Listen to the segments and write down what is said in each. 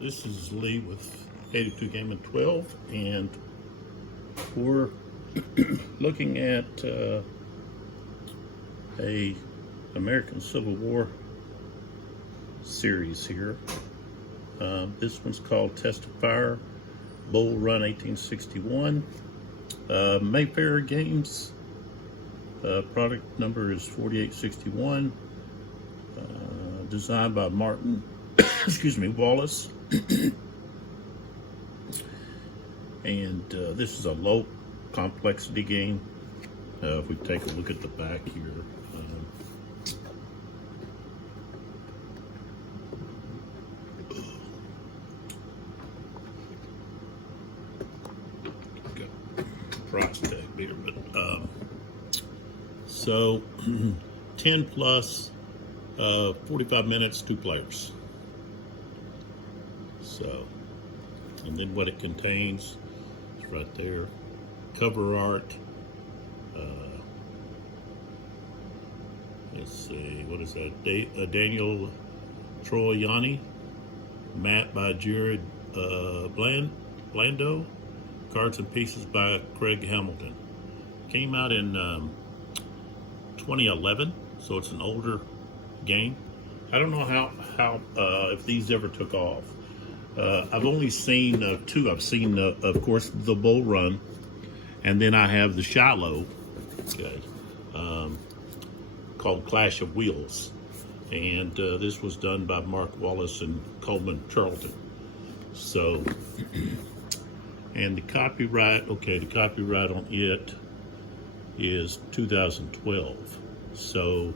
This is Lee with 82 Gaming 12, and we're looking at a American Civil War series here. This one's called Test of Fire, Bull Run 1861. Mayfair Games. Product number is 4861. Designed by Martin, Wallace. And this is a low complexity game. If we take a look at the back here, got price tag here, but so 10 plus 45 minutes, 2 players. So, and then what it contains is right there. Cover art. Let's see, what is that? Daniel Troiani. Matte by Jared Blando. Cards and pieces by Craig Hamilton. Came out in 2011, so it's an older game. I don't know how if these ever took off. I've only seen two. I've seen, of course, the Bull Run, and then I have the Shallow, okay, called Clash of Wheels, and this was done by Mark Wallace and Coleman Charlton. So, and the copyright, okay, the copyright on it is 2012. So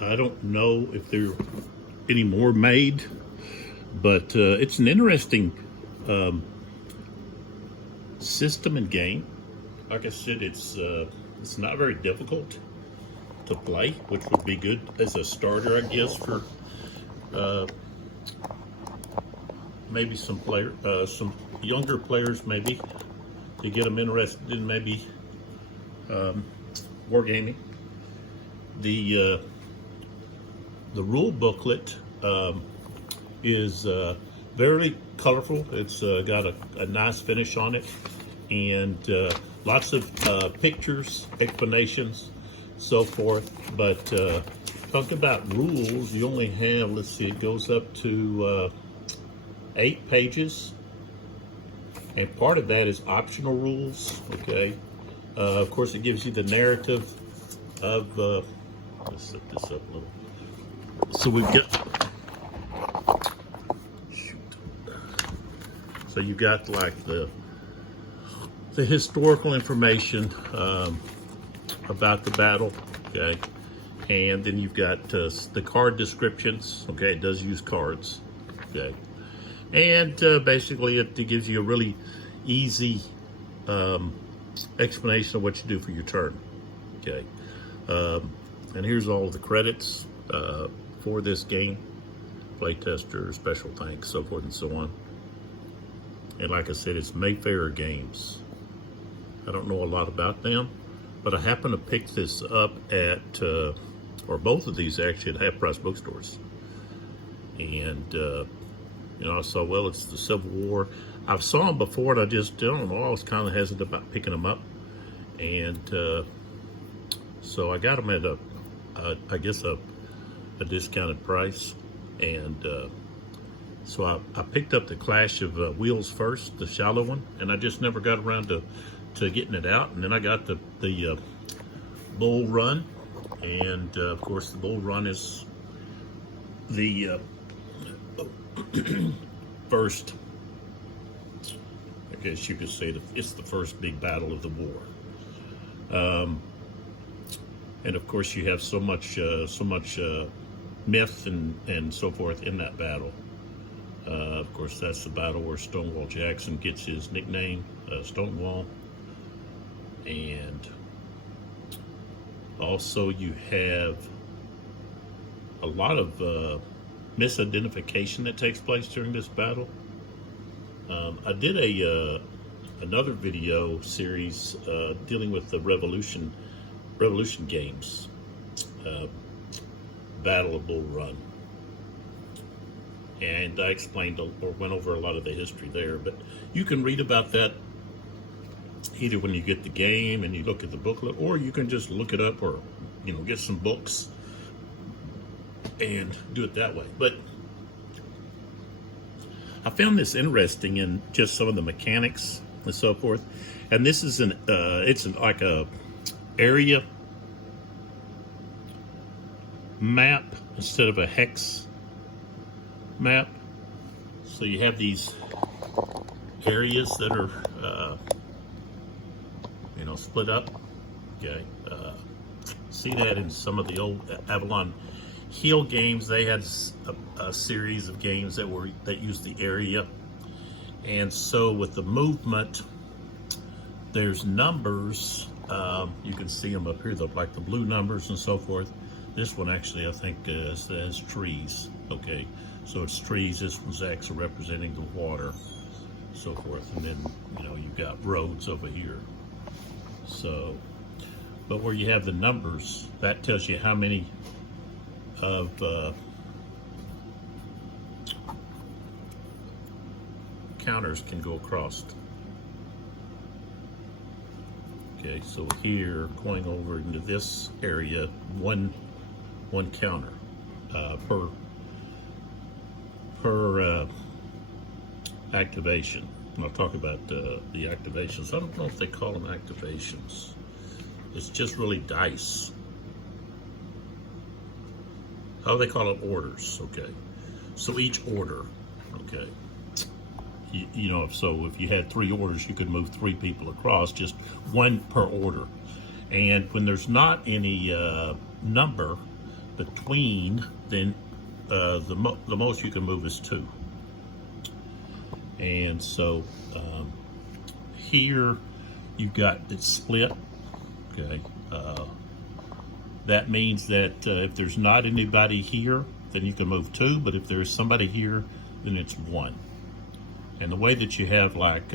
I don't know if there are any more made, but it's an interesting system and game. Like I said, it's not very difficult to play, which would be good as a starter, I guess, for maybe some younger players, maybe to get them interested in maybe wargaming. The rule booklet is very colorful. It's got a nice finish on it, and lots of pictures, explanations, so forth. But talking about rules, you only have, let's see, it goes up to 8 pages, and part of that is optional rules. Okay, of course, it gives you the narrative of. Let's set this up a little. So we've got. So you got like the historical information about the battle, okay, and then you've got the card descriptions. Okay, it does use cards, okay, and basically it gives you a really easy explanation of what you do for your turn, okay. And here's all of the credits for this game: playtester, special thanks, so forth and so on. And like I said, it's Mayfair Games. I don't know a lot about them, but I happened to pick this up at, or both of these actually, at half-price bookstores. And, you know, I saw, well, it's the Civil War. I've saw them before, and I just don't know. I was kind of hesitant about picking them up. And so I got them at I guess a discounted price. And so I picked up the Clash of Wheels first, the Shallow one, and I just never got around to getting it out. And then I got the Bull Run, and of course the Bull Run is the first, I guess you could say, it's the first big battle of the war. And of course you have so much myth and so forth in that battle. Of course, that's the battle where Stonewall Jackson gets his nickname, Stonewall. And also you have a lot of misidentification that takes place during this battle. I did another video series dealing with the Revolution games, Battle of Bull Run. and I explained or went over a lot of the history there. But you can read about that either when you get the game and you look at the booklet, or you can just look it up, or get some books and do it that way. But I found this interesting in just some of the mechanics and so forth. And this is like a area map instead of a hex map. So you have these areas that are split up. Okay, see that in some of the old Avalon Hill games. They had a series of games that used the area. And so with the movement, there's numbers. You can see them up here, like the blue numbers and so forth. This one actually, I think, says trees. Okay, so it's trees. This one's X, representing the water, so forth. And then you've got roads over here. So, but where you have the numbers, that tells you how many of counters can go across. Okay, so here, going over into this area, one counter per activation. And I'll talk about the activations. I don't know if they call them activations. It's just really dice. Oh, they call it orders. Okay, so each order. Okay. So if you had 3 orders, you could move 3 people across, just 1 per order. And when there's not any number between, then the most you can move is 2. And so here you've got it split. Okay, that means that if there's not anybody here, then you can move 2. But if there's somebody here, then it's 1. And the way that you have like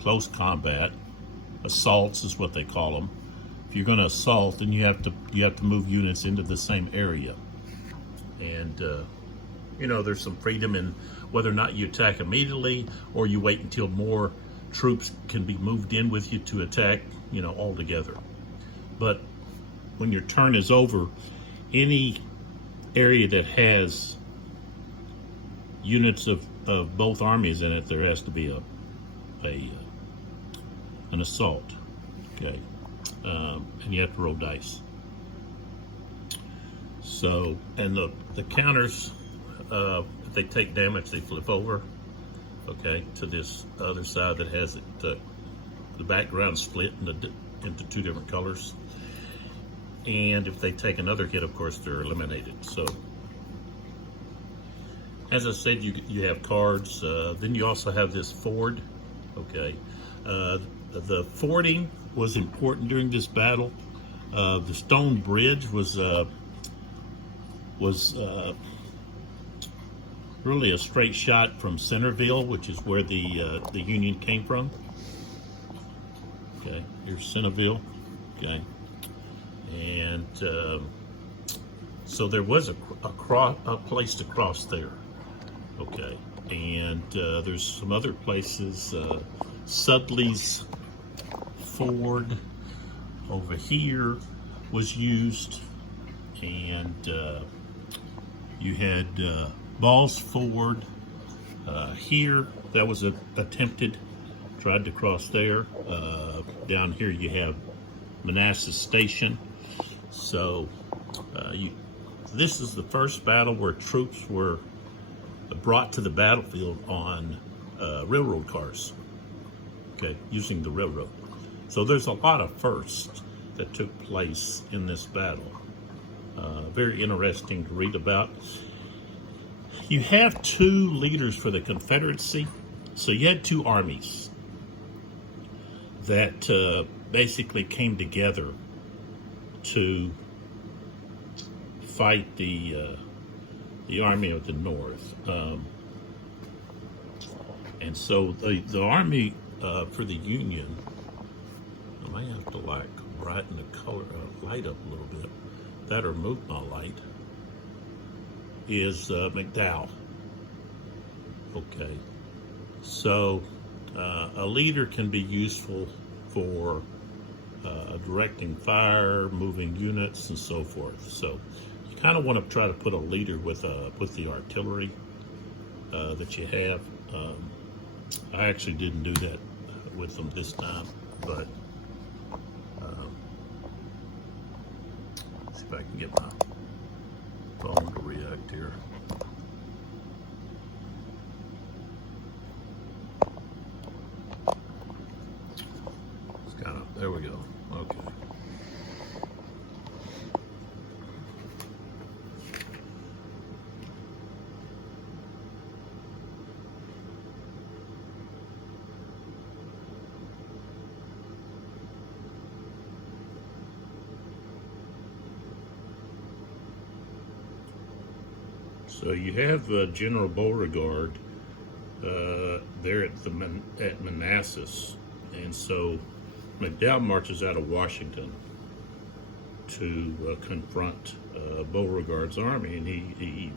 close combat, assaults is what they call them. If you're going to assault, then you have to move units into the same area. And there's some freedom in whether or not you attack immediately, or you wait until more troops can be moved in with you to attack, all together. But when your turn is over, any area that has units of both armies in it, there has to be an assault. Okay, and you have to roll dice. So, and the counters, if they take damage, they flip over. Okay, to this other side that has it, the background split into 2 different colors. And if they take another hit, of course, they're eliminated. So, as I said, you have cards. Then you also have this ford. Okay, the fording was important during this battle. The stone bridge was really a straight shot from Centerville, which is where the Union came from. Okay, here's Centerville. Okay, and so there was a place to cross there. Okay, and there's some other places. Sudley's Ford over here was used, and you had Ball's Ford here. That was attempted, tried to cross there. Down here you have Manassas Station. So this is the first battle where troops were brought to the battlefield on railroad cars. Okay, using the railroad. So there's a lot of firsts that took place in this battle. Very interesting to read about. You have 2 leaders for the Confederacy. So you had 2 armies that basically came together to fight the Army of the North. And so the Army for the Union, I might have to like brighten the color light up a little bit, that or move my light. is McDowell. Okay, so a leader can be useful for directing fire, moving units, and so forth. So you kind of want to try to put a leader with the artillery that you have. I actually didn't do that with them this time, but see if I can get my phone to react here. It's kind of, there we go. Okay. So you have General Beauregard there at Manassas, and so McDowell marches out of Washington to confront Beauregard's army, and he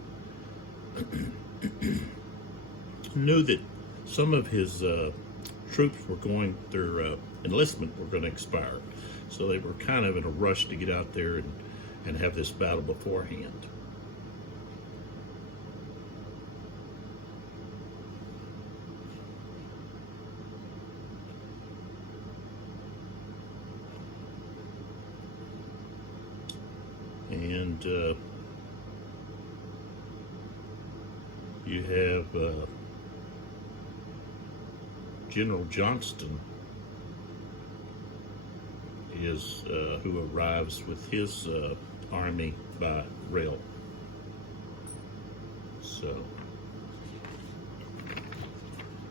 knew that some of his troops were their enlistment were going to expire, so they were kind of in a rush to get out there and have this battle beforehand. And you have General Johnston who arrives with his army by rail. So,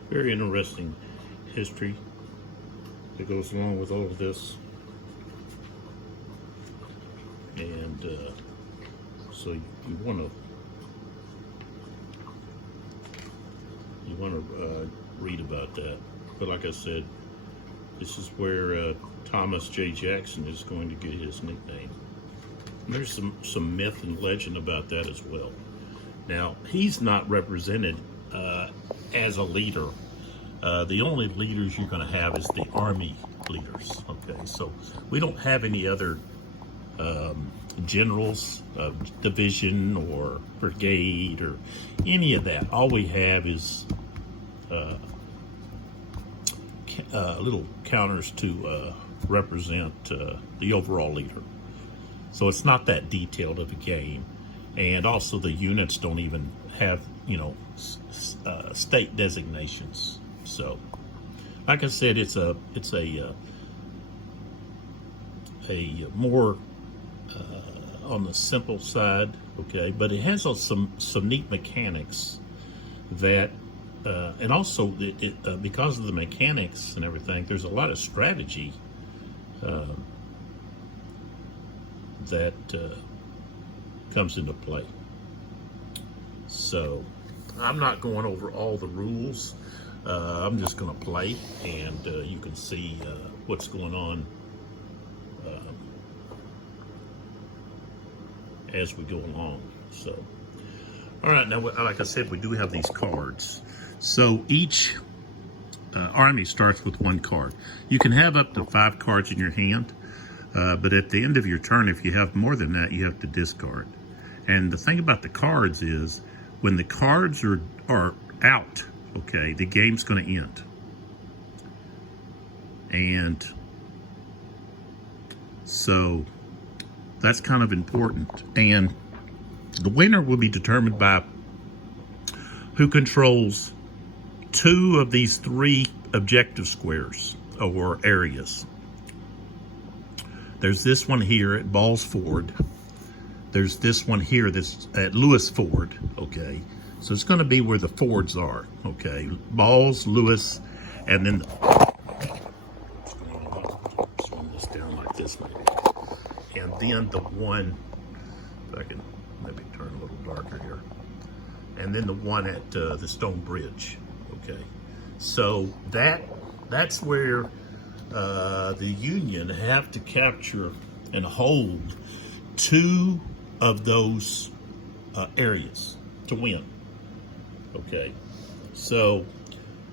very interesting history that goes along with all of this. And so you want to read about that. But like I said, this is where Thomas J. Jackson is going to get his nickname. And there's some myth and legend about that as well. Now, he's not represented as a leader. The only leaders you're going to have is the army leaders. Okay, so we don't have any other generals of division or brigade or any of that. All we have is little counters to represent the overall leader. So it's not that detailed of a game, and also the units don't even have state designations. So, like I said, it's a more on the simple side, okay, but it has some neat mechanics that, and also because of the mechanics and everything, there's a lot of strategy that comes into play. So I'm not going over all the rules. I'm just going to play, and you can see what's going on as we go along. So, all right, now, like I said, we do have these cards. So each army starts with one card. You can have up to 5 cards in your hand, but at the end of your turn, if you have more than that, you have to discard. And the thing about the cards is, when the cards are out, okay, the game's going to end. And so that's kind of important. And the winner will be determined by who controls 2 of these 3 objective squares or areas. There's this one here at Balls Ford. There's this one here that's at Lewis Ford, okay? So it's going to be where the Fords are, okay? Balls, Lewis, and then swing this down like this maybe. And then the one, if I can maybe turn a little darker here, and then the one at the Stone Bridge, okay? So that's where the Union have to capture and hold 2 of those areas to win. Okay, so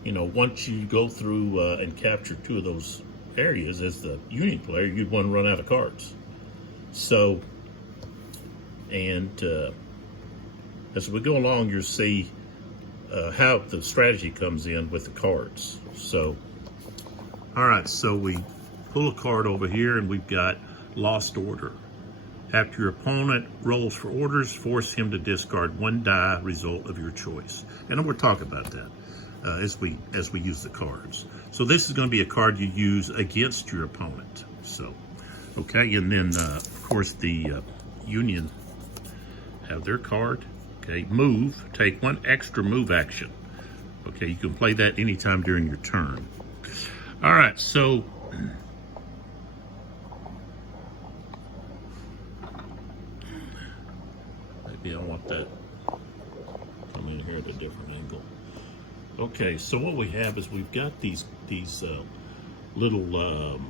once you go through and capture 2 of those areas as the Union player, you'd want to run out of cards. So, and as we go along, you'll see how the strategy comes in with the cards. So, all right, so we pull a card over here and we've got Lost Order. After your opponent rolls for orders, force him to discard 1 die result of your choice. And we'll talk about that as we use the cards. So this is going to be a card you use against your opponent. So, okay, and then of course the Union have their card. Okay, move, take 1 extra move action. Okay, you can play that anytime during your turn. All right, so maybe I want that come in here at a different angle. Okay, so what we have is we've got these little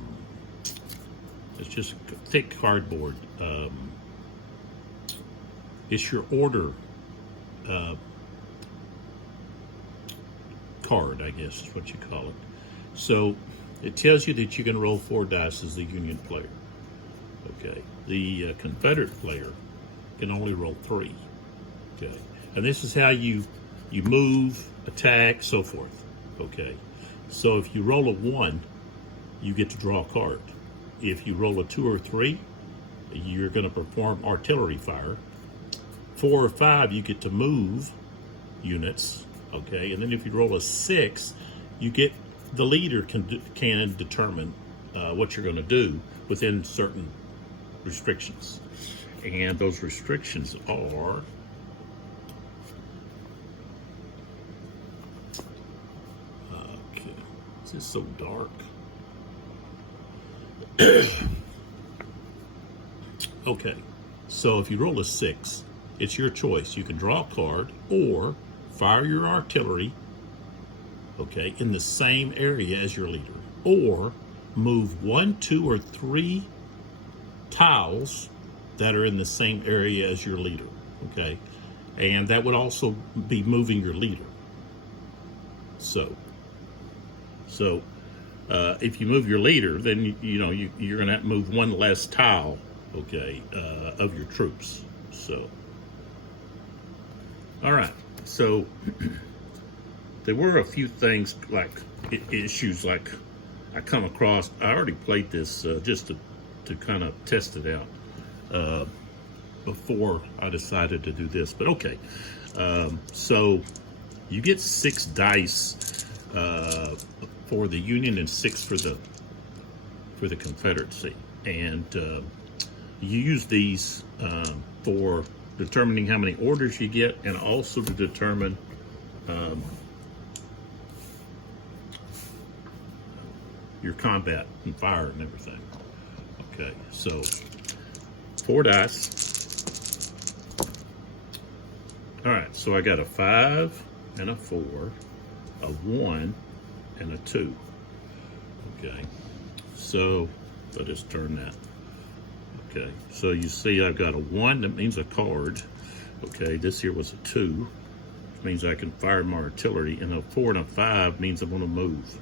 it's just thick cardboard. It's your order card, I guess is what you call it. So it tells you that you can roll 4 dice as the Union player. Okay, the Confederate player can only roll 3. Okay, and this is how you move, attack, so forth. Okay, so if you roll a 1, you get to draw a card. If you roll a 2 or 3, you're going to perform artillery fire. 4 or 5, you get to move units. Okay, and then if you roll a 6, you get the leader can determine what you're going to do within certain restrictions, and those restrictions are okay. This is so dark. Okay, so if you roll a 6, it's your choice. You can draw a card or fire your artillery, okay, in the same area as your leader, or move 1, 2, or 3 tiles that are in the same area as your leader, okay, and that would also be moving your leader. So if you move your leader, then you're going to have to move 1 less tile, okay, of your troops. So, all right. So there were a few things like issues like I come across. I already played this just to kind of test it out before I decided to do this. But okay, so you get 6 dice for the Union and 6 for the Confederacy, and you use these for determining how many orders you get, and also to determine your combat and fire and everything. Okay, so 4 dice. All right, so I got a 5 and a 4, a 1 and a 2. Okay, so let us turn that. Okay, so you see I've got a 1, that means a card. Okay, this here was a 2, which means I can fire my artillery, and a 4 and a 5 means I'm gonna move.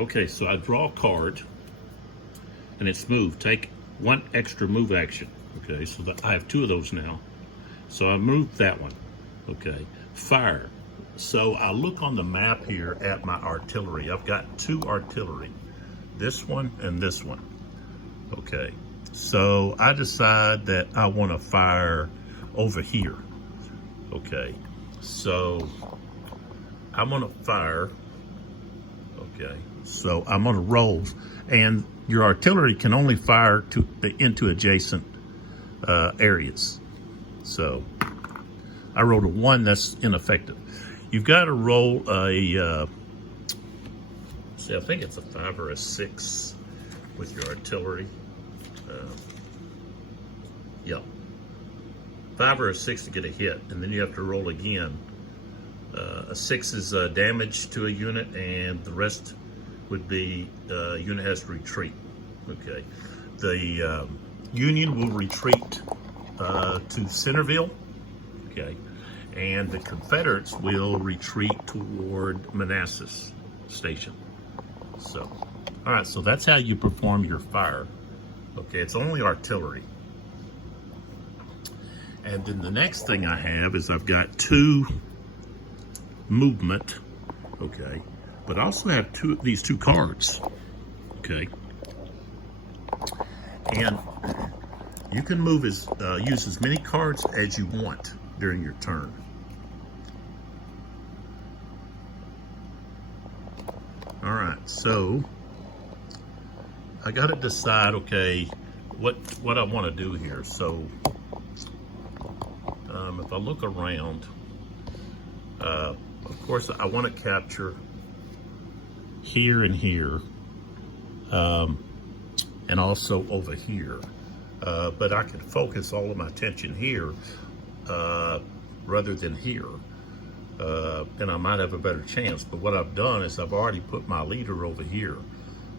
Okay, so I draw a card, and it's move. Take 1 extra move action. Okay, so I have 2 of those now. So I moved that one. Okay, fire. So I look on the map here at my artillery. I've got 2 artillery, this one and this one. Okay, so I decide that I want to fire over here. Okay, so I'm going to fire. Okay, so I'm going to roll, and your artillery can only fire into adjacent areas. So I rolled a 1, that's ineffective. You've got to roll a, see, I think it's a 5 or a 6 with your artillery. Yeah, 5 or a 6 to get a hit, and then you have to roll again. A 6 is damage to a unit, and the rest would be unit has to retreat. Okay, the Union will retreat to Centerville, okay, and the Confederates will retreat toward Manassas Station. So, all right, so that's how you perform your fire. Okay, it's only artillery. And then the next thing I have is I've got 2 movement, okay, but I also have these 2 cards, okay, and you can move use as many cards as you want during your turn. All right, so I got to decide, okay, what I want to do here. So if I look around, of course, I want to capture here and here, and also over here. But I can focus all of my attention here rather than here. And I might have a better chance. But what I've done is I've already put my leader over here.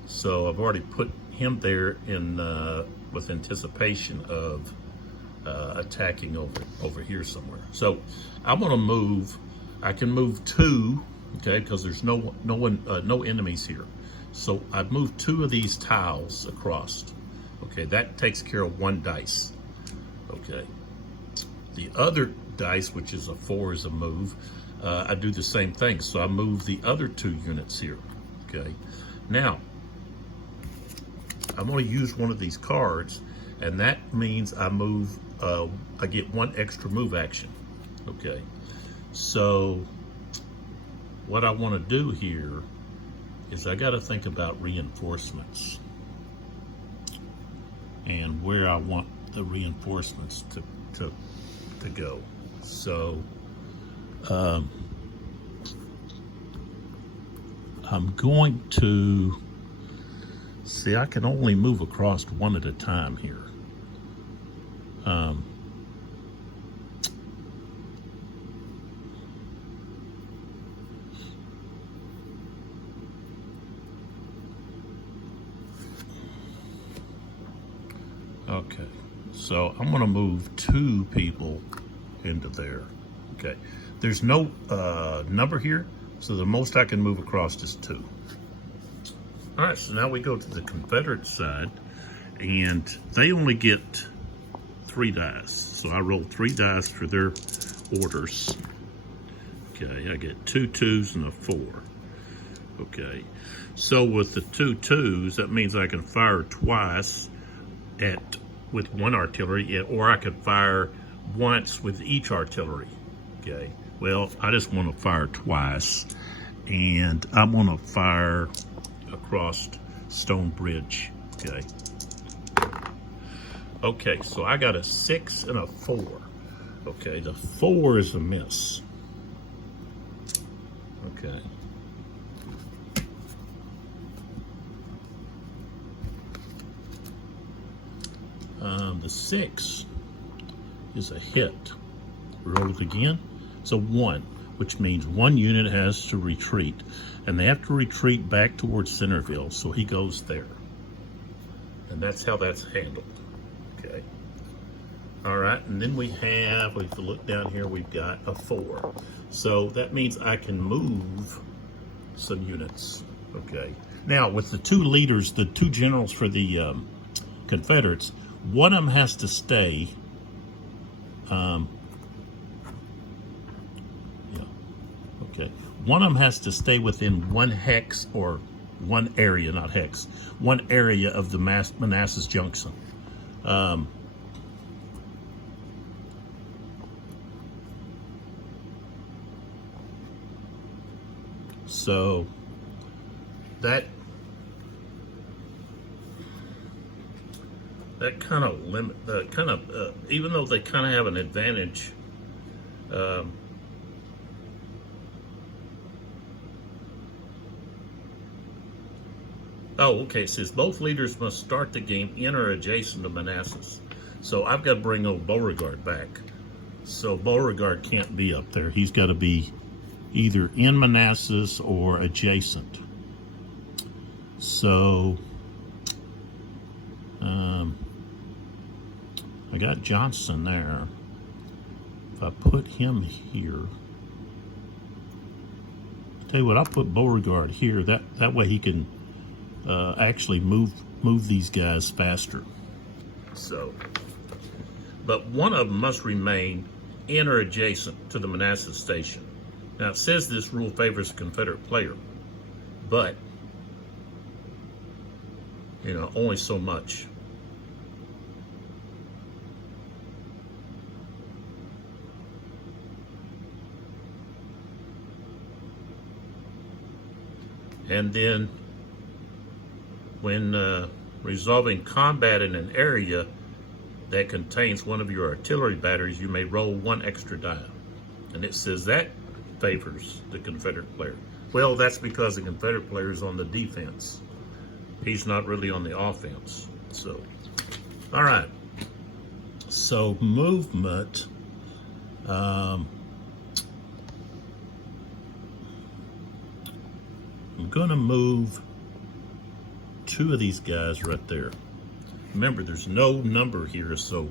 So I've already put him there in with anticipation of attacking over here somewhere. So I'm gonna move. I can move 2, okay, because there's no enemies here. So I've moved 2 of these tiles across. Okay, that takes care of 1 dice. Okay, the other dice, which is a 4, is a move. I do the same thing. So I move the other 2 units here. Okay, now I'm going to use one of these cards, and that means I move. I get 1 extra move action. Okay, so what I want to do here is I got to think about reinforcements and where I want the reinforcements to go. So I'm going to see, I can only move across 1 at a time here. Okay, so I'm gonna move 2 people into there. Okay, there's no number here, so the most I can move across is 2. All right, so now we go to the Confederate side, and they only get 3 dice. So I roll 3 dice for their orders. Okay, I get 2 2s and a 4. Okay, so with the 2 2s, that means I can fire twice with 1 artillery, or I could fire once with each artillery. Okay, well, I just want to fire twice, and I'm going to fire across Stone Bridge. Okay. Okay, so I got a 6 and a 4. Okay, the 4 is a miss. Okay. The 6 is a hit. Roll it again. It's a 1, which means 1 unit has to retreat. And they have to retreat back towards Centerville, so he goes there. And that's how that's handled. Okay. All right, and then we have, if you look down here, we've got a 4. So that means I can move some units. Okay. Now, with the 2 leaders, the 2 generals for the Confederates, one of them has to stay. Yeah. Okay. One of them has to stay within 1 hex, or 1 area, not hex, 1 area of the Manassas Junction. So that kind of limit, even though they kind of have an advantage, oh, okay, it says both leaders must start the game in or adjacent to Manassas. So I've got to bring old Beauregard back. So Beauregard can't be up there. He's got to be either in Manassas or adjacent. So I got Johnson there. If I put him here, tell you what, I'll put Beauregard here. That way he can actually move these guys faster. So, but one of them must remain in or adjacent to the Manassas station. Now it says this rule favors a Confederate player, but you know, only so much. And then when resolving combat in an area that contains one of your artillery batteries, you may roll one extra die. And it says that favors the Confederate player. Well, that's because the Confederate player is on the defense. He's not really on the offense. So, all right. So movement. I'm gonna move two of these guys right there. Remember, there's no number here, so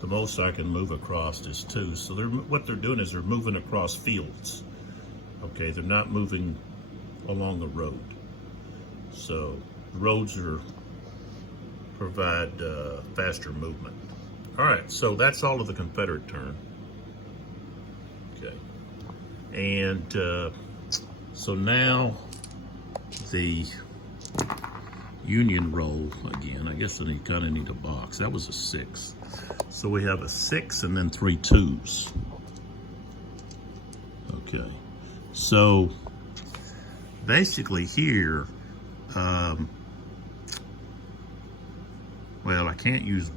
the most I can move across is two. So what they're doing is they're moving across fields. Okay, they're not moving along the road. So roads provide faster movement. All right, so that's all of the Confederate turn. Okay, and so now the Union roll again. I guess I kind of need a box. That was a 6. So we have a 6 and then 3 2s. Okay. So basically here, well, I can't use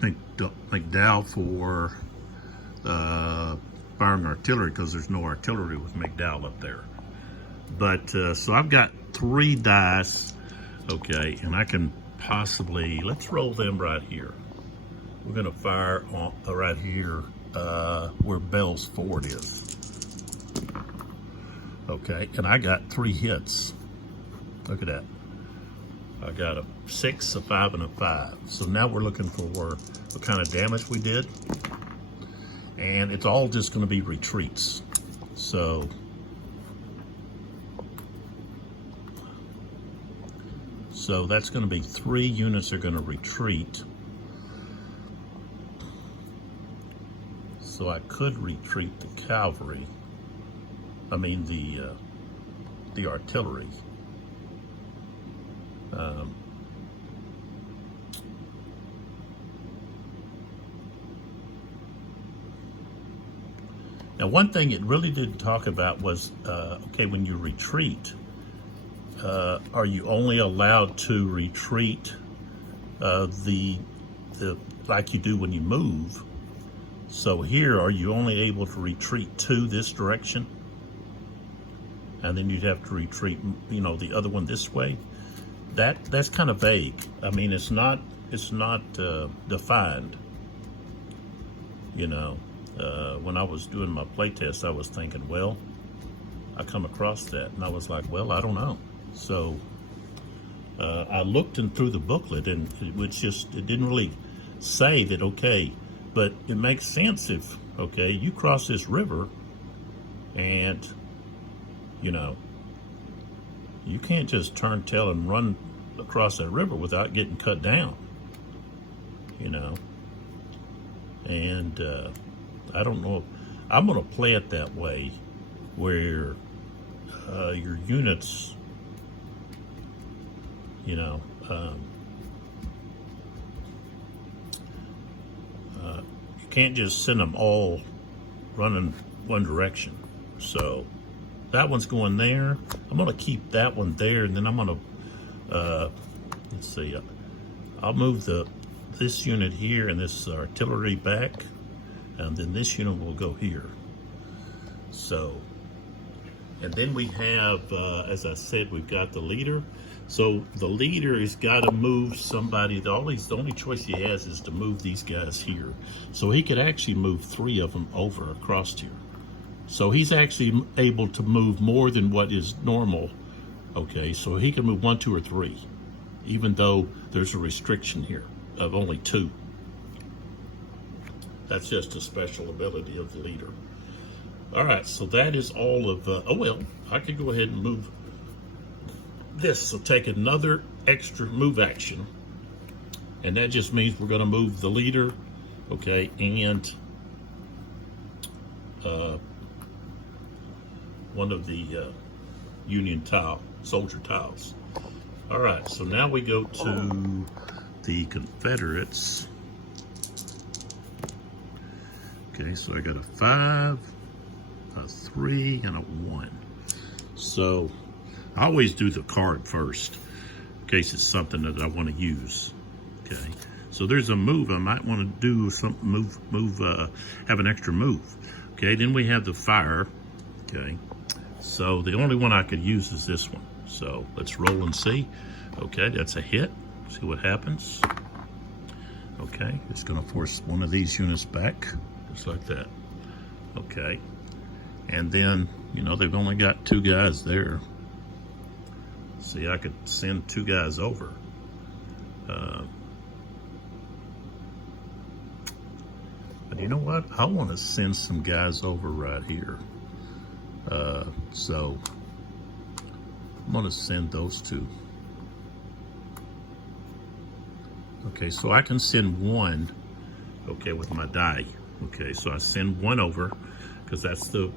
McDowell for firing artillery because there's no artillery with McDowell up there. But so I've got 3 dice. Okay, and I can possibly, let's roll them right here. We're gonna fire on right here where Bell's Ford is. Okay, and I got 3 hits. Look at that. I got a 6, a 5, and a 5. So now we're looking for what kind of damage we did. And it's all just gonna be retreats. So that's going to be 3 units are going to retreat. So I could retreat the cavalry. I mean the artillery. Now, one thing it really didn't talk about was, okay, when you retreat, are you only allowed to retreat the like you do when you move? So here, are you only able to retreat to this direction? And then you'd have to retreat, you know, the other one this way? That's kind of vague. I mean, it's not defined. You know, when I was doing my playtest, I was thinking, well, I come across that, and I was like, well, I don't know. So I looked through the booklet, and it didn't really say that, okay, but it makes sense if, okay, you cross this river and, you know, you can't just turn tail and run across that river without getting cut down, you know. And I don't know, I'm going to play it that way where your units, you know, you can't just send them all running one direction. So that one's going there. I'm going to keep that one there, and then I'm going to, let's see, I'll move this unit here and this artillery back, and then this unit will go here. So, and then we have, as I said, we've got the leader. So the leader has got to move somebody. The only choice he has is to move these guys here. So he could actually move 3 of them over across here. So he's actually able to move more than what is normal. Okay, so he can move 1, 2, or 3, even though there's a restriction here of only 2. That's just a special ability of the leader. All right, so that is all of, oh well, I could go ahead and move this. So take another extra move action. And that just means we're gonna move the leader, okay, and one of the Union soldier tiles. All right, so now we go to the Confederates. Okay, so I got a 5, a 3, and a 1. So I always do the card first, in case it's something that I want to use. Okay, so there's a move I might want to do something, have an extra move. Okay, then we have the fire. Okay, so the only one I could use is this one. So let's roll and see. Okay, that's a hit. See what happens. Okay, it's going to force one of these units back, just like that. Okay, and then, you know, they've only got 2 guys there. See, I could send 2 guys over. But you know what? I want to send some guys over right here. So I'm going to send those 2. Okay, so I can send 1, okay, with my die. Okay, so I send 1 over because that's the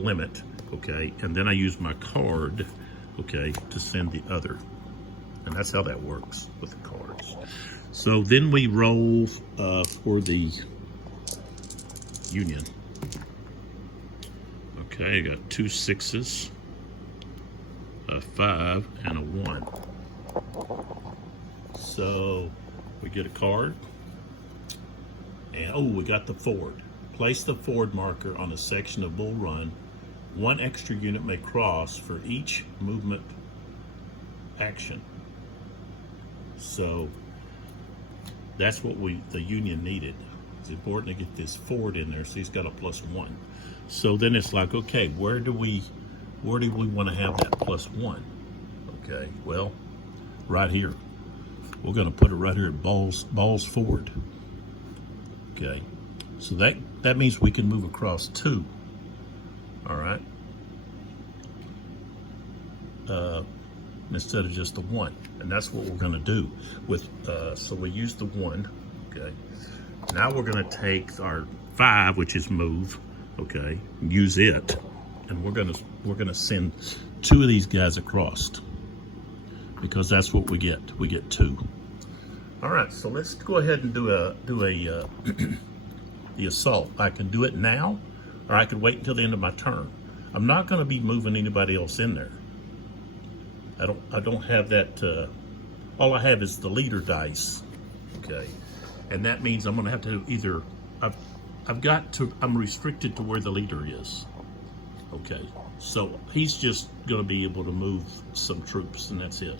limit. Okay, and then I use my card, okay, to send the other. And that's how that works with the cards. So then we roll for the Union. Okay, I got 2 6s, a 5, and a 1. So we get a card. And oh, we got the ford. Place the ford marker on a section of Bull Run. 1 extra unit may cross for each movement action. So that's what the Union needed. It's important to get this ford in there, so he's got a +1. So then it's like, okay, where do we want to have that +1? Okay, well, right here. We're going to put it right here at Balls Ford. Okay, so that means we can move across 2. All right, instead of just the 1, and that's what we're going to do with. So we use the 1. Okay, now we're going to take our 5, which is move. Okay, use it, and we're gonna send 2 of these guys across because that's what we get. We get 2. All right, so let's go ahead and do the assault. I can do it now, or I could wait until the end of my turn. I'm not going to be moving anybody else in there. I don't have that. All I have is the leader dice. Okay, and that means I'm going to have to either. I'm restricted to where the leader is. Okay, so he's just going to be able to move some troops, and that's it.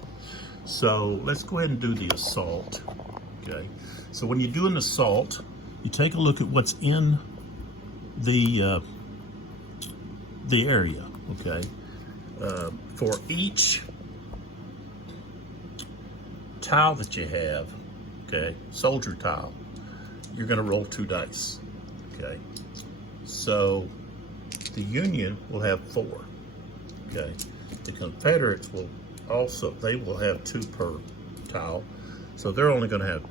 So let's go ahead and do the assault. Okay, so when you do an assault, you take a look at what's in the area. Okay, for each tile that you have, okay, soldier tile, you're going to roll 2 dice. Okay, so the Union will have 4. Okay, the Confederates will they will have 2 per tile, so they're only going to have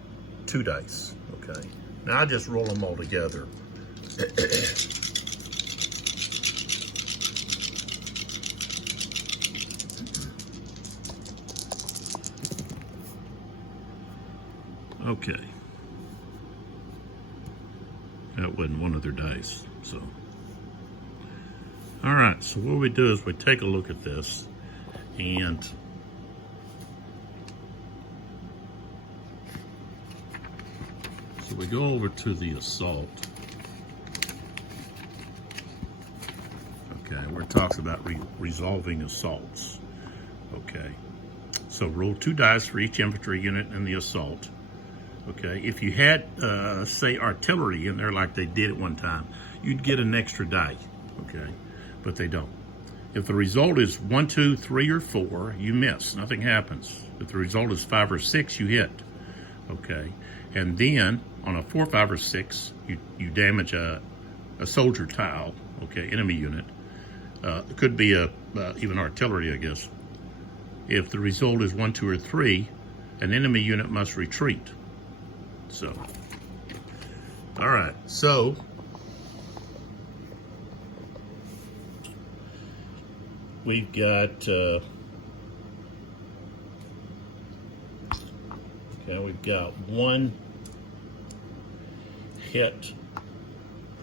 2 dice. Okay, now I just roll them all together. Okay, that wasn't one of their dice. So, all right, so what we do is we take a look at this, and so we go over to the assault, okay, where it talks about resolving assaults. Okay, so roll 2 dice for each infantry unit in the assault. Okay, if you had, say, artillery in there like they did at one time, you'd get an extra die, okay, but they don't. If the result is 1, 2, 3, or 4, you miss, nothing happens. If the result is 5 or 6, you hit. okay? And then on a 4, 5, or 6, you damage a soldier tile, okay, enemy unit. It could be even artillery, I guess. If the result is 1, 2, or 3, an enemy unit must retreat. So, all right, so we've got we've got 1 hit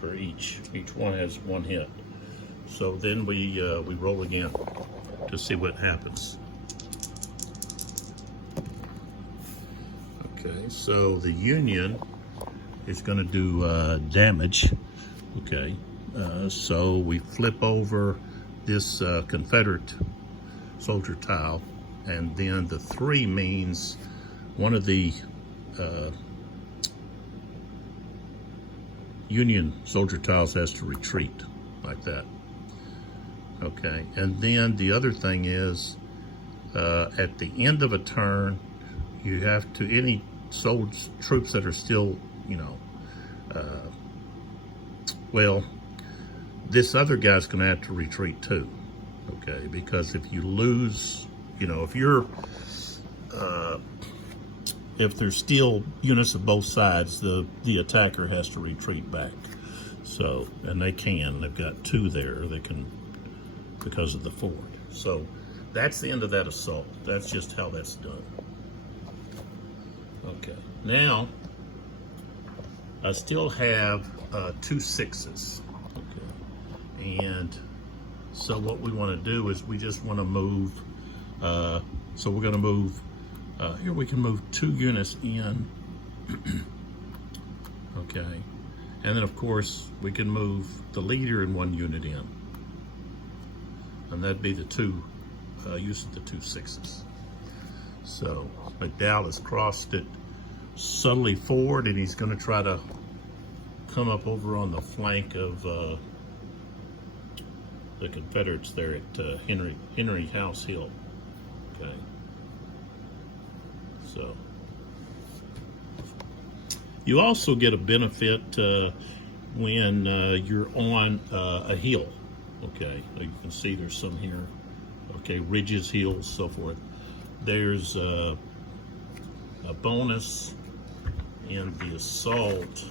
for each. Each one has 1 hit. So then we roll again to see what happens. Okay, so the Union is going to do damage. Okay, so we flip over this Confederate soldier tile, and then the 3 means one of the Union soldier tiles has to retreat, like that. Okay, and then the other thing is, at the end of a turn, you have to, any troops that are still, well, this other guy's gonna have to retreat too, okay? Because if you lose, if there's still units of both sides, the attacker has to retreat back. So, and they've got 2 there, they can, because of the ford. So that's the end of that assault. That's just how that's done. Okay, now I still have 2 6s. Okay, and so what we want to do is we just want to move. So we're going to move. Here we can move 2 units in. Okay, and then of course we can move the leader and 1 unit in, and that'd be the 2 using the 2 6s. So McDowell has crossed it subtly forward, and he's going to try to come up over on the flank of the Confederates there at Henry House Hill. Okay. So you also get a benefit when you're on a hill. Okay, you can see there's some here. Okay, ridges, hills, so forth. There's a bonus in the assault.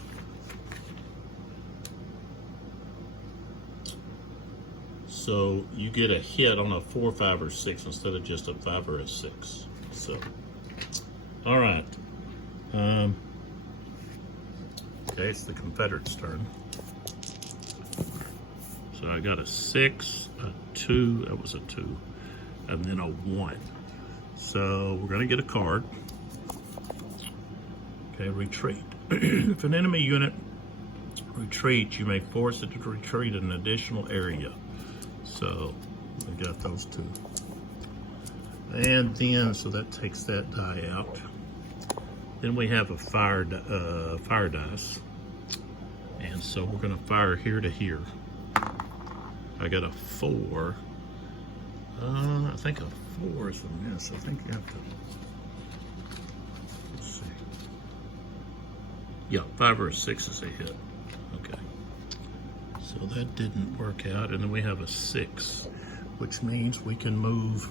So you get a hit on a 4, 5, or 6 instead of just a 5 or a 6. So, all right. Okay, it's the Confederates' turn. So I got a 6, a 2, that was a 2, and then a 1. So we're going to get a card. Okay, retreat. If an enemy unit retreats, you may force it to retreat an additional area. So we got those 2. And then, so that takes that die out. Then we have a fire dice. And so we're going to fire here to here. I got a 4. I think a 4 is a miss. I think you have to, let's see. Yeah, 5 or a 6 is a hit. Okay. So that didn't work out. And then we have a 6, which means we can move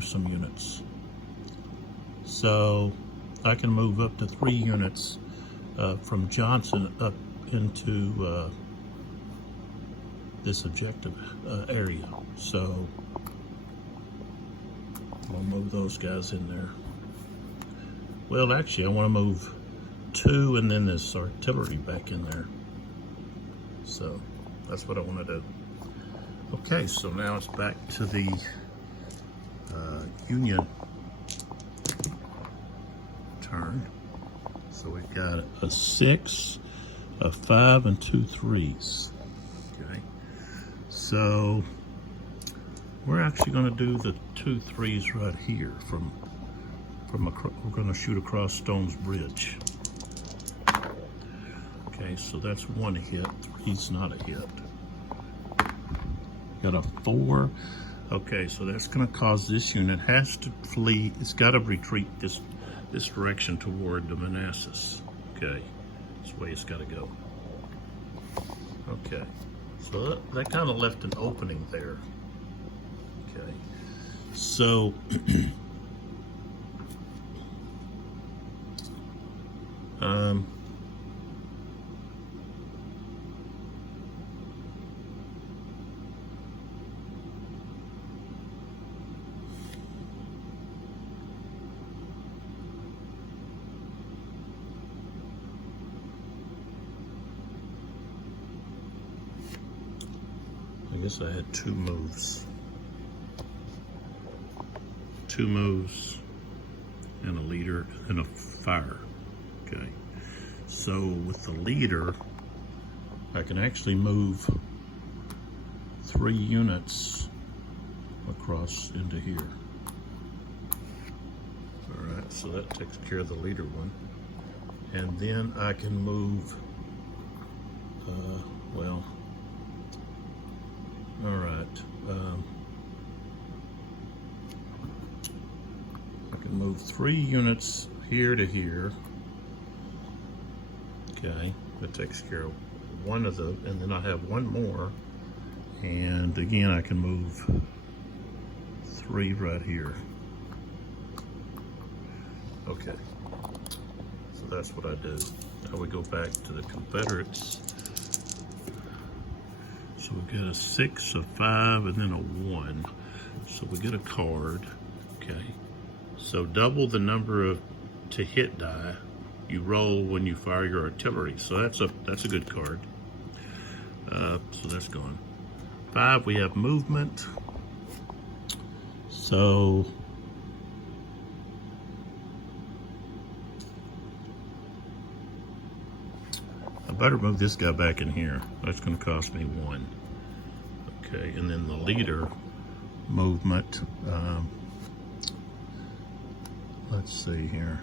some units. So I can move up to 3 units from Johnson up into this objective area. So I'll move those guys in there. Well, actually, I want to move 2 and then this artillery back in there. So that's what I want to do. Okay, so now it's back to the Union turn. So we've got a 6, a 5, and 2 3s. Okay, so we're actually going to do the 2 3s right here. We're going to shoot across Stone's Bridge. Okay, so that's 1 hit. 3's not a hit. Got a 4, Okay, so that's going to cause this unit has to flee. It's got to retreat this direction toward the Manassas. Okay, that's the way it's got to go. Okay, so that kind of left an opening there. Okay, so I guess I had two moves and a leader and a fire. Okay, so with the leader I can actually move 3 units across into here. All right, so that takes care of the leader one, and then I can move well, all right, I can move 3 units here to here. Okay, that takes care of one of the, and then I have one more, and again I can move 3 right here. Okay, so that's what I do. Now we go back to the Confederates. So we get a 6, a 5, and then a 1. So we get a card. Okay, so double the number of to hit die you roll when you fire your artillery. So that's a good card. So that's gone. 5, we have movement. So I better move this guy back in here. That's going to cost me 1. Okay, and then the leader movement. Let's see here.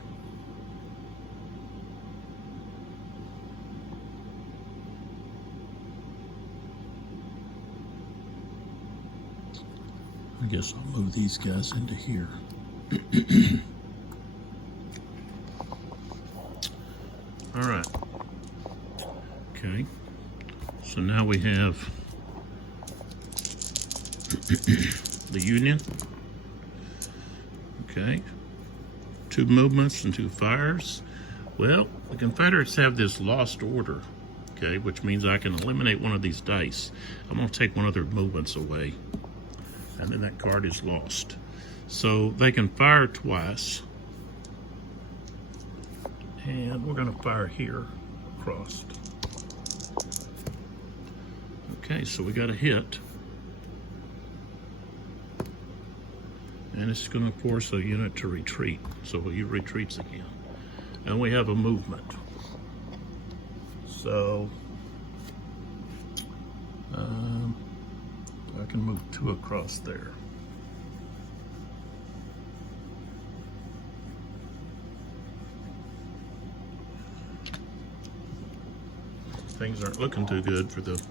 I guess I'll move these guys into here. All right. Okay. So now we have the Union. Okay. 2 movements and 2 fires. Well, the Confederates have this lost order. Okay, which means I can eliminate one of these dice. I'm going to take one of their movements away, and then that card is lost. So they can fire twice, and we're going to fire here across. Okay, so we got a hit, and it's going to force a unit to retreat. So he retreats again, and we have a movement. So I can move 2 across there. Things aren't looking too good for the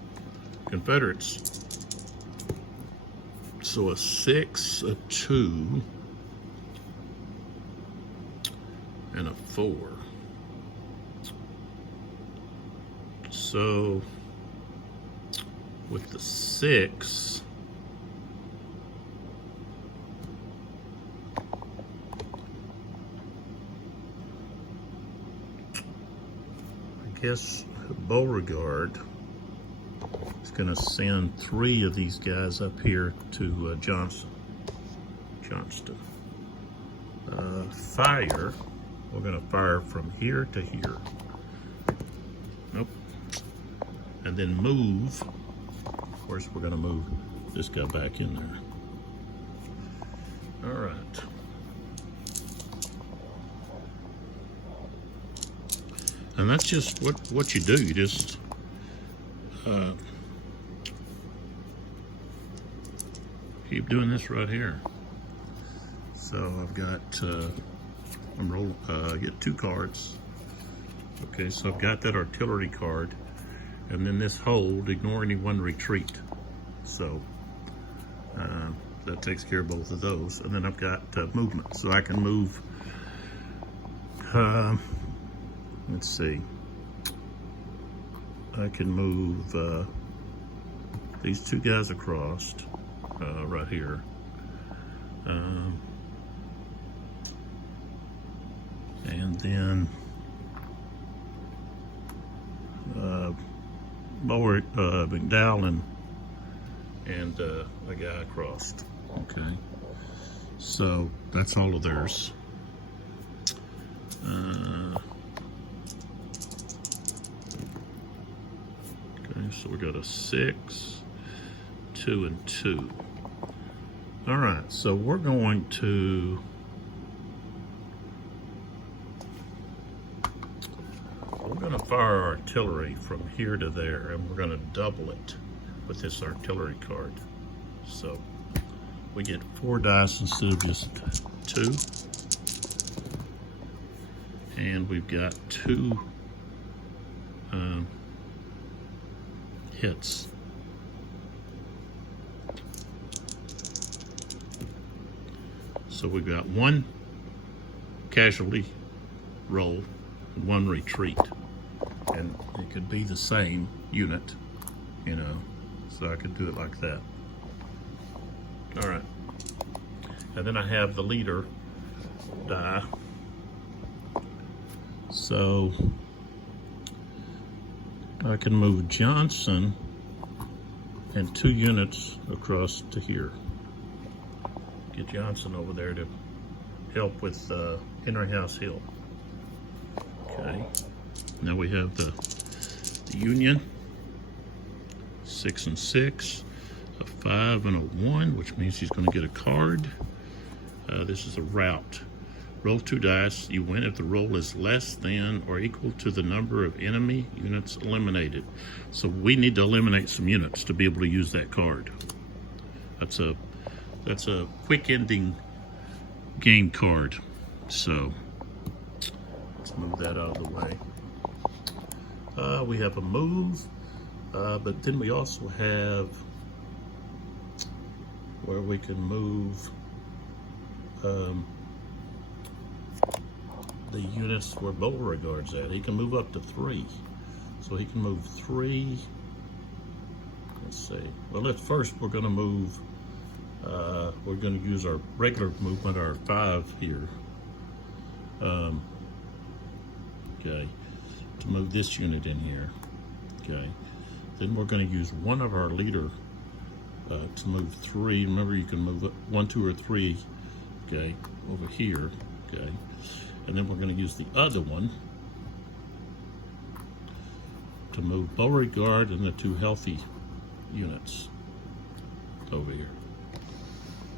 Confederates. So a 6, a 2, and a 4. So with the 6, I guess Beauregard is going to send 3 of these guys up here to Johnston. Fire, we're going to fire from here to here. Nope. And then move. Of course, we're going to move this guy back in there. All right. And that's just what you do. You just keep doing this right here. So I've got I get 2 cards. Okay, so I've got that artillery card, and then this hold, ignore any 1 retreat. So that takes care of both of those. And then I've got movement, so I can move, let's see, I can move these two guys across right here. And then McDowell and a guy across. Okay, so that's all of theirs. Okay, so we got a 6, 2, and 2. All right, so we're going to fire our artillery from here to there, and we're going to double it with this artillery card. So we get 4 dice instead of just 2, and we've got 2 hits. So we've got 1 casualty roll and 1 retreat, and it could be the same unit, you know, so I could do it like that. All right, and then I have the leader die, so I can move Johnson and 2 units across to here. Get Johnson over there to help with Henry House Hill. Okay, now we have the Union, 6 and 6, a 5 and a 1, which means he's going to get a card. This is a rout. Roll 2 dice. You win if the roll is less than or equal to the number of enemy units eliminated. So we need to eliminate some units to be able to use that card. That's a quick ending game card. So let's move that out of the way. We have a move, but then we also have where we can move the units where Beauregard's at. He can move up to 3. So he can move 3. Let's see. Well, first we're going to move, we're going to use our regular movement, our 5 here. Okay, to move this unit in here. Okay, then we're going to use one of our leader to move 3. Remember, you can move 1, 2, or 3. Okay, over here. Okay, and then we're going to use the other one to move Beauregard and the 2 healthy units over here.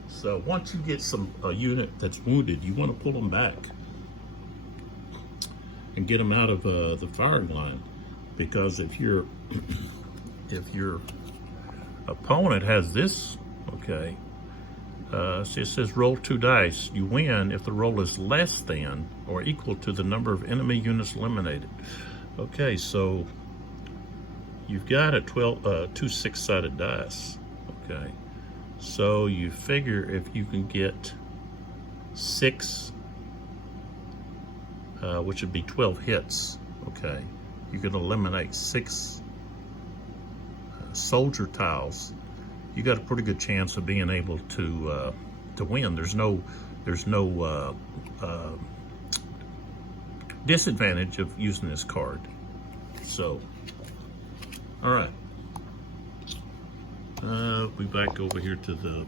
So once you get a unit that's wounded, you want to pull them back and get them out of the firing line, because if your opponent has this, okay, see, it says roll 2 dice. You win if the roll is less than or equal to the number of enemy units eliminated. Okay, so you've got a 2 6-sided dice. Okay, so you figure if you can get 6, which would be 12 hits, okay, you can eliminate 6 soldier tiles. You got a pretty good chance of being able to win. There's no disadvantage of using this card. So, all right, we back over here to the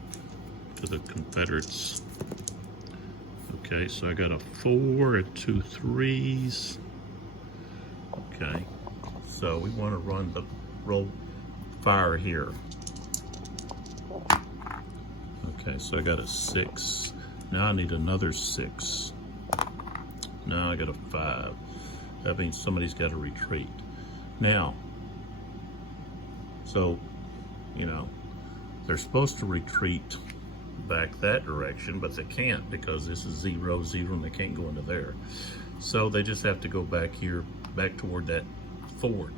Confederates. Okay, so I got a 4 and 2 3s. Okay, so we want to run the roll fire here. Okay, so I got a 6. Now I need another 6. Now I got a 5. That means somebody's got to retreat. Now, so, you know, they're supposed to retreat back that direction, but they can't because this is 0, 0, and they can't go into there. So they just have to go back here, back toward that fort.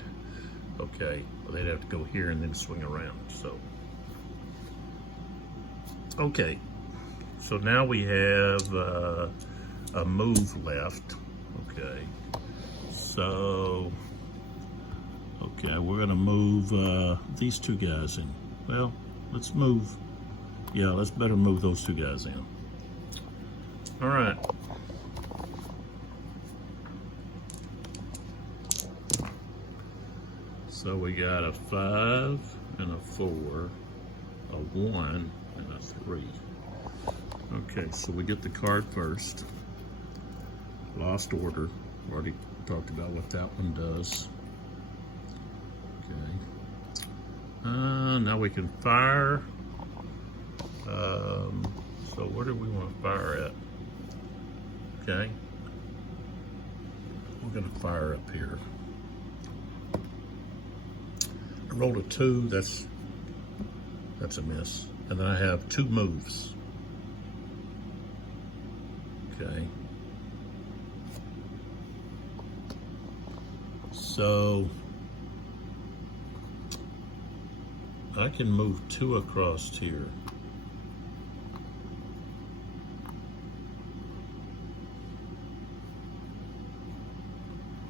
Okay, well, they'd have to go here and then swing around. So, Okay, so now we have a move left. Okay, so okay, we're gonna move these two guys in. Well, let's move. Yeah, let's better move those two guys in. All right. So we got a 5 and a 4, a 1 and a 3. Okay, so we get the card first. Lost order. Already talked about what that one does. Okay. Now we can fire. So where do we want to fire at? Okay. We're going to fire up here. I rolled a 2. That's a miss. And then I have 2 moves. Okay. So I can move 2 across here.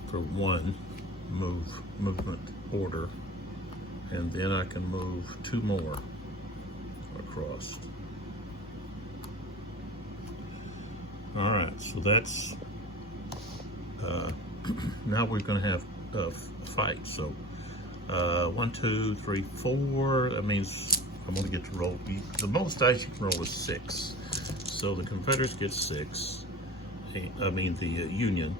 For 1 movement order, and then I can move 2 more across. All right, so that's now we're going to have a fight. So 1, 2, 3, 4. That means I'm going to get to roll. The most dice you can roll is 6. So the Confederates get 6. I mean the Union.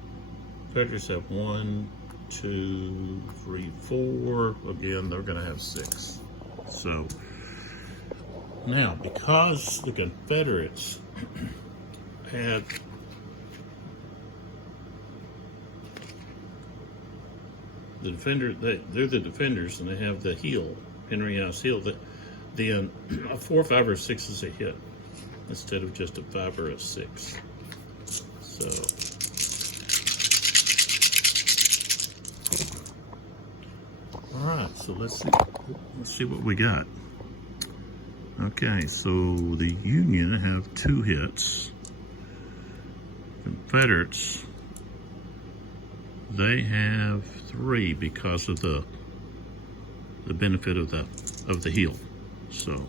Confederates have 1, 2, 3, 4. Again, they're going to have 6. So now, because the Confederates had the defender, they're the defenders, and they have the heel, Henry House heel. The a 4, 5, or 6 is a hit instead of just a 5 or a 6. So. All right, so let's see what we got. Okay, so the Union have 2 hits. Confederates, they have 3 because of the benefit of the heel. So,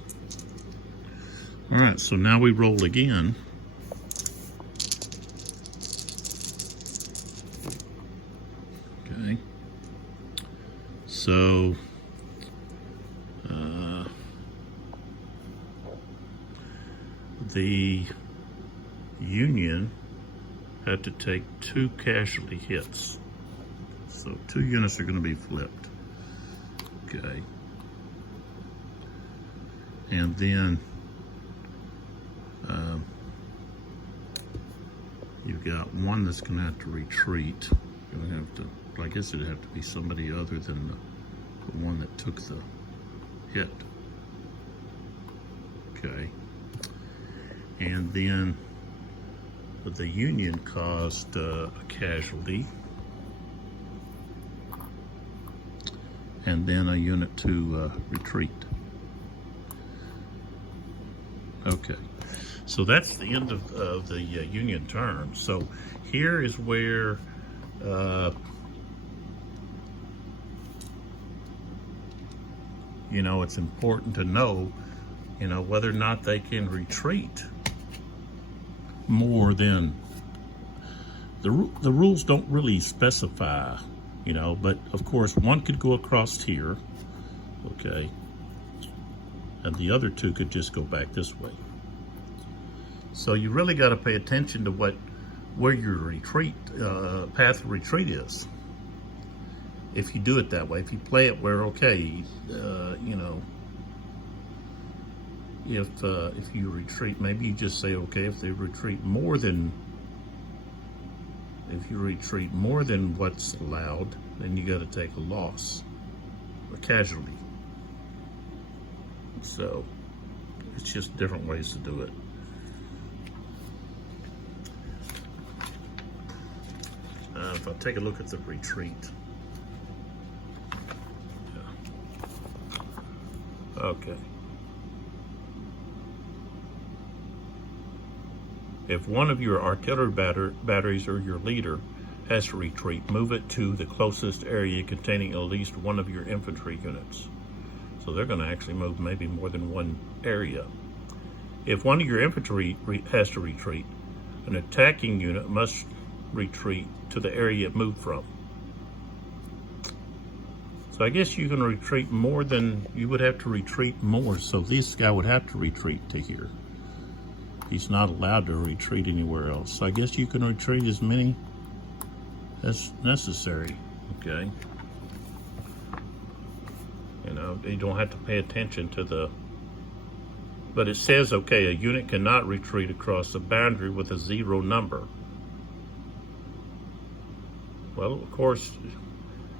all right, so now we roll again. Okay. So, the Union had to take 2 casualty hits. So 2 units are going to be flipped. Okay. And then you've got 1 that's going to have to retreat. You're going to have to, I guess it'd have to be somebody other than the one that took the hit. Okay. And then the Union caused a casualty, and then a unit to retreat. Okay, so that's the end of the Union turn. So here is where you know, it's important to know, you know, whether or not they can retreat more than the rules don't really specify, you know, but of course 1 could go across here, okay, and the other 2 could just go back this way. So you really got to pay attention to where your retreat path of retreat is. If you do it that way, if you play it where, okay, you know, if you retreat, maybe you just say, okay, if they retreat more than, if you retreat more than what's allowed, then you got to take a loss, a casualty. So it's just different ways to do it. If I take a look at the retreat. Yeah. Okay. If one of your artillery batteries or your leader has to retreat, move it to the closest area containing at least one of your infantry units. So they're going to actually move maybe more than one area. If one of your infantry has to retreat, an attacking unit must retreat to the area it moved from. So I guess you can retreat more than, you would have to retreat more. So this guy would have to retreat to here. He's not allowed to retreat anywhere else. So I guess you can retreat as many as necessary, okay? You know, you don't have to pay attention to the, but it says, okay, a unit cannot retreat across a boundary with a 0 number. Well, of course,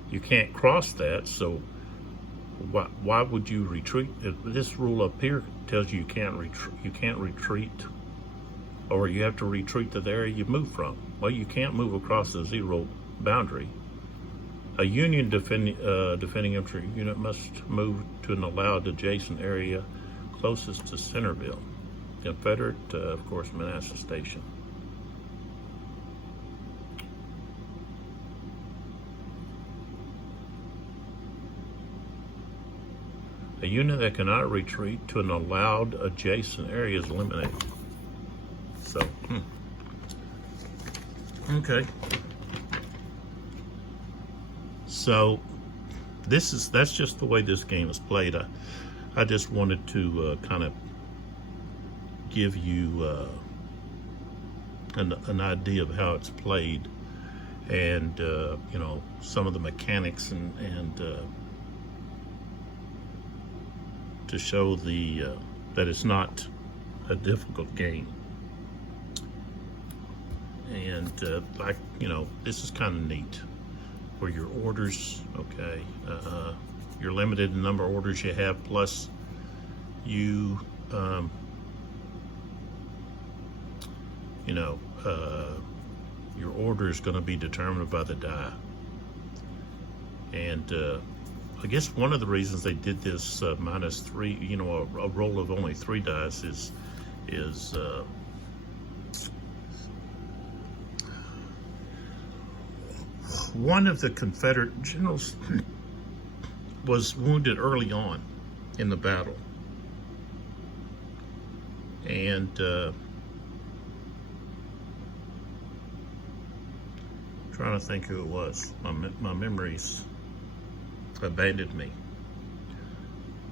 you can't cross that, so why would you retreat? This rule up here tells you can't retreat, or you have to retreat to the area you moved from. Well, you can't move across the 0 boundary. A Union defending infantry unit must move to an allowed adjacent area closest to Centerville. Confederate, of course, Manassas Station. A unit that cannot retreat to an allowed adjacent area is eliminated. So, okay. So, that's just the way this game is played. I just wanted to kind of give you an idea of how it's played, and you know, some of the mechanics, and to show that it's not a difficult game. And like, you know, this is kind of neat. For your orders, okay, you're limited in the number of orders you have, plus you, you know, your order is going to be determined by the die. And I guess one of the reasons they did this -3, you know, a roll of only 3 dice is one of the Confederate generals was wounded early on in the battle, and trying to think who it was. My memories abandoned me.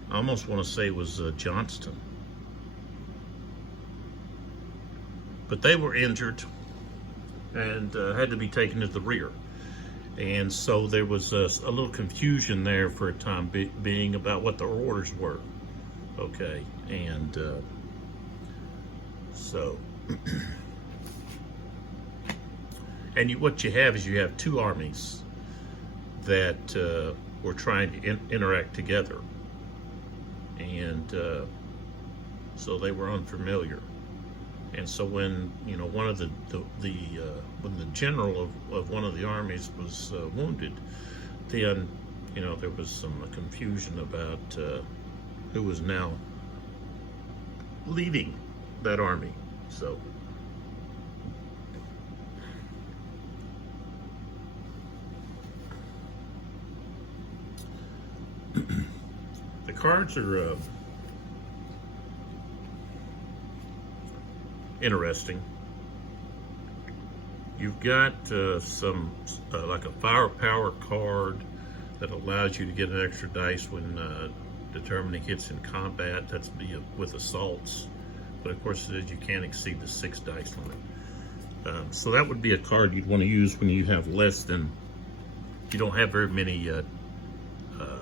I almost want to say it was Johnston, but they were injured and had to be taken to the rear. And so there was a little confusion there for a time being about what the orders were. Okay, and so, and what you have is you have 2 armies that were trying to interact together, and so they were unfamiliar. And so when, you know, one of when the general of one of the armies was wounded, then, you know, there was some confusion about who was now leading that army. So the cards are interesting. You've got some like a firepower card that allows you to get an extra dice when determining hits in combat. That's with assaults, but of course it says you can't exceed the 6 dice limit. So that would be a card you'd want to use when you have less than, you don't have very many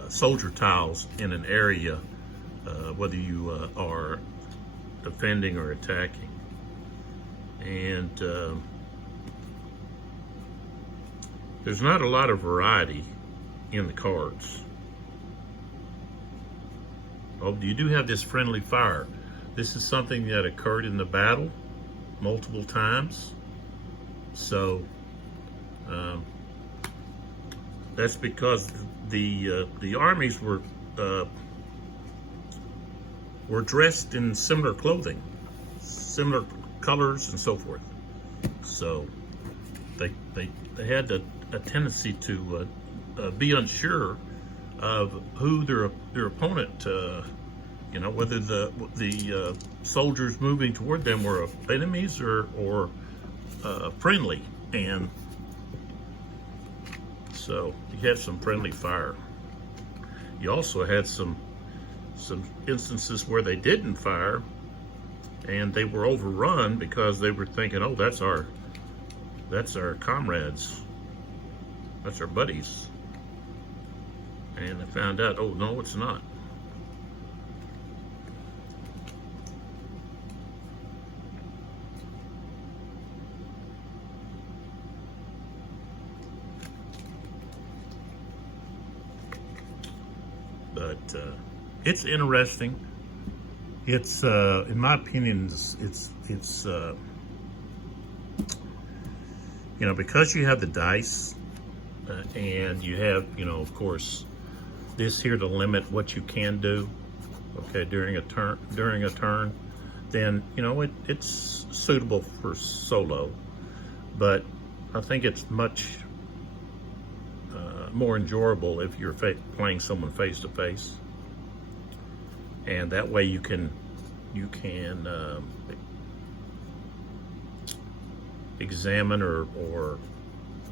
soldier tiles in an area, whether you are defending or attacking. And there's not a lot of variety in the cards. Oh, you do have this friendly fire. This is something that occurred in the battle multiple times. So that's because the armies were dressed in similar clothing, similar colors and so forth. So they had a tendency to be unsure of who their opponent, whether the soldiers moving toward them were enemies or friendly, and so you had some friendly fire. You also had some instances where they didn't fire, and they were overrun because they were thinking, "Oh, that's our comrades, that's our buddies," and they found out, "Oh no, it's not." But it's interesting. It's in my opinion, it's because you have the dice and you have, of course, this here to limit what you can do, okay, during a turn, then it's suitable for solo. But I think it's much more enjoyable if you're playing someone face to face, and that way you can examine or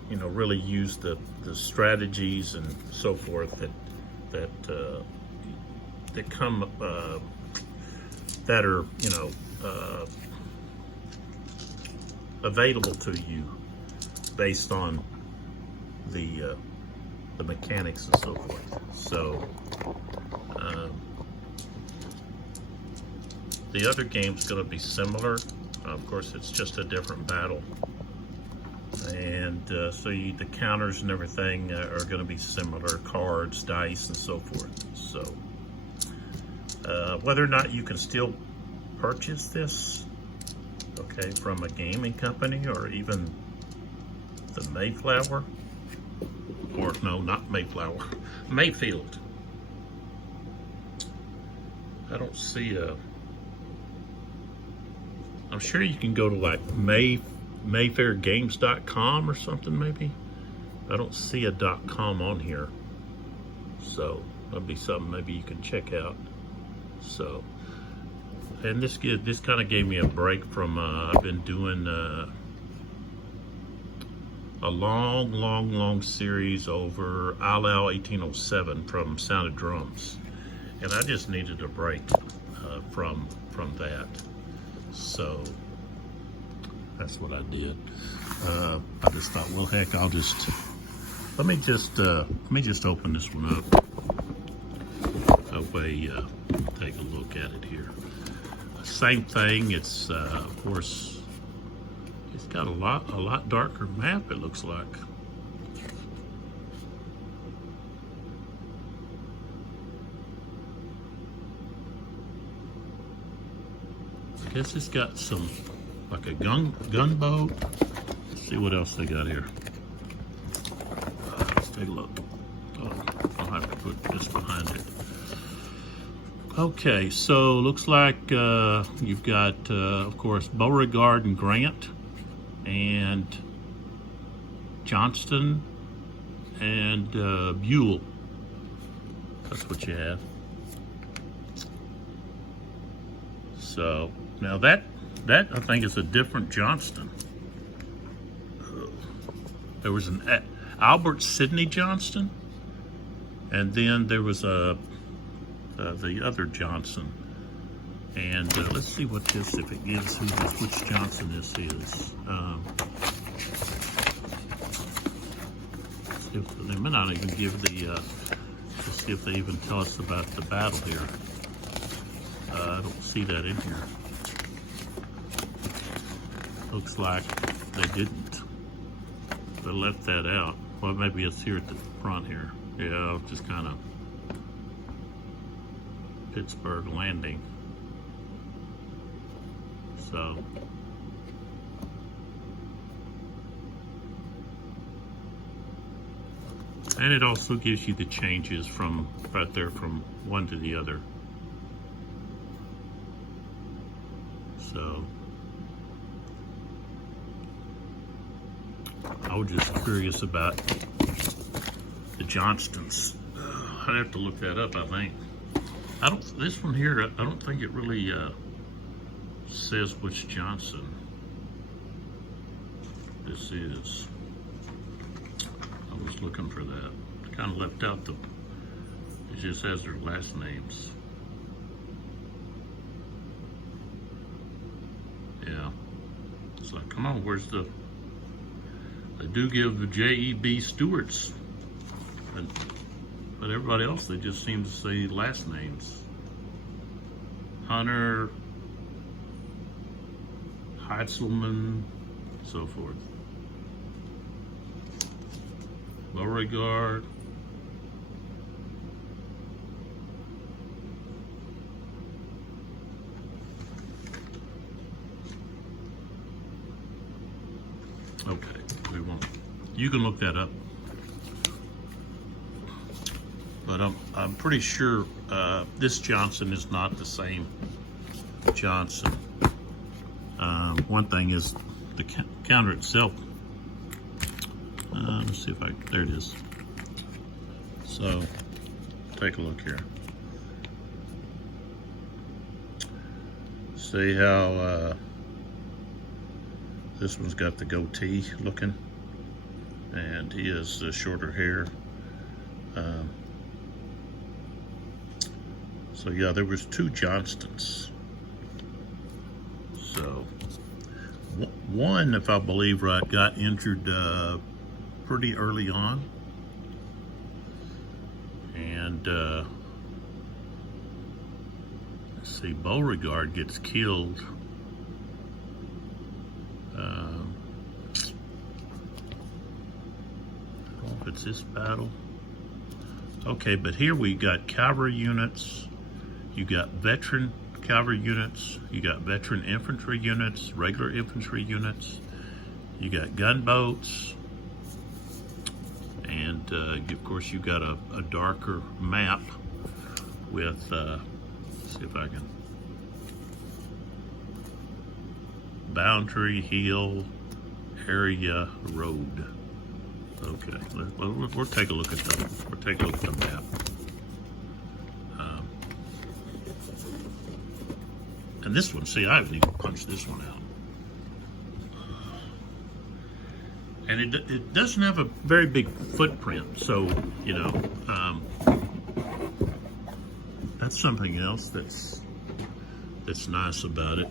really use the strategies and so forth that come that are available to you based on the mechanics and so forth. So the other game's going to be similar. Of course, it's just a different battle, and so the counters and everything are going to be similar, cards, dice, and so forth. So whether or not you can still purchase this, okay, from a gaming company or even the Mayflower, or no, not Mayflower, Mayfield. I don't see I'm sure you can go to like mayfairgames.com or something maybe. I don't see a .com on here. So that'd be something maybe you can check out. So, and this kind of gave me a break from, I've been doing a long series over Allow 1807 from Sound of Drums, and I just needed a break from that. So that's what I did. I just thought, well, heck, let me just open this one up. That way, take a look at it here. Same thing. It's of course, it's got a lot darker map, it looks like. I guess it's got some, like a gunboat. Let's see what else they got here. Let's take a look. Oh, I'll have to put this behind it. Okay, so looks like you've got, of course, Beauregard and Grant, and Johnston and Buell. That's what you have. So now that I think is a different Johnston. There was an Albert Sidney Johnston, and then there was the other Johnson. And let's see what this, if it gives which Johnson this is. See if they may not even give let's see if they even tell us about the battle here. I don't see that in here. Looks like they didn't. They left that out. Well, maybe it's here at the front here. Yeah, just kind of Pittsburgh Landing. So and it also gives you the changes from right there from one to the other. So I was just curious about the Johnstons. I'd have to look that up, I think. This one here, I don't think it really says which Johnson this is. I was looking for that. Kind of left out it just has their last names. Yeah. It's like, come on, where's they do give the J.E.B. Stewarts, but everybody else, they just seem to say last names. Hunter, Heitzelman, so forth. Beauregard. Okay, we won't. You can look that up. But I'm pretty sure this Johnson is not the same Johnson. One thing is the counter itself. Let's see if there it is. So, take a look here. See how this one's got the goatee looking, and he has shorter hair. So yeah, there was two Johnstons. So one, if I believe right, got injured pretty early on, and let's see, Beauregard gets killed. I don't know if it's this battle. Okay, but here we got cavalry units. You got veteran cavalry units. You got veteran infantry units, regular infantry units. You got gunboats. And of course, you got a darker map with, let's see if I can, Boundary Hill Area Road. Okay, we'll take a look at the map. And this one, see, I haven't even punched this one out. And it doesn't have a very big footprint, so, you know, that's something else that's nice about it.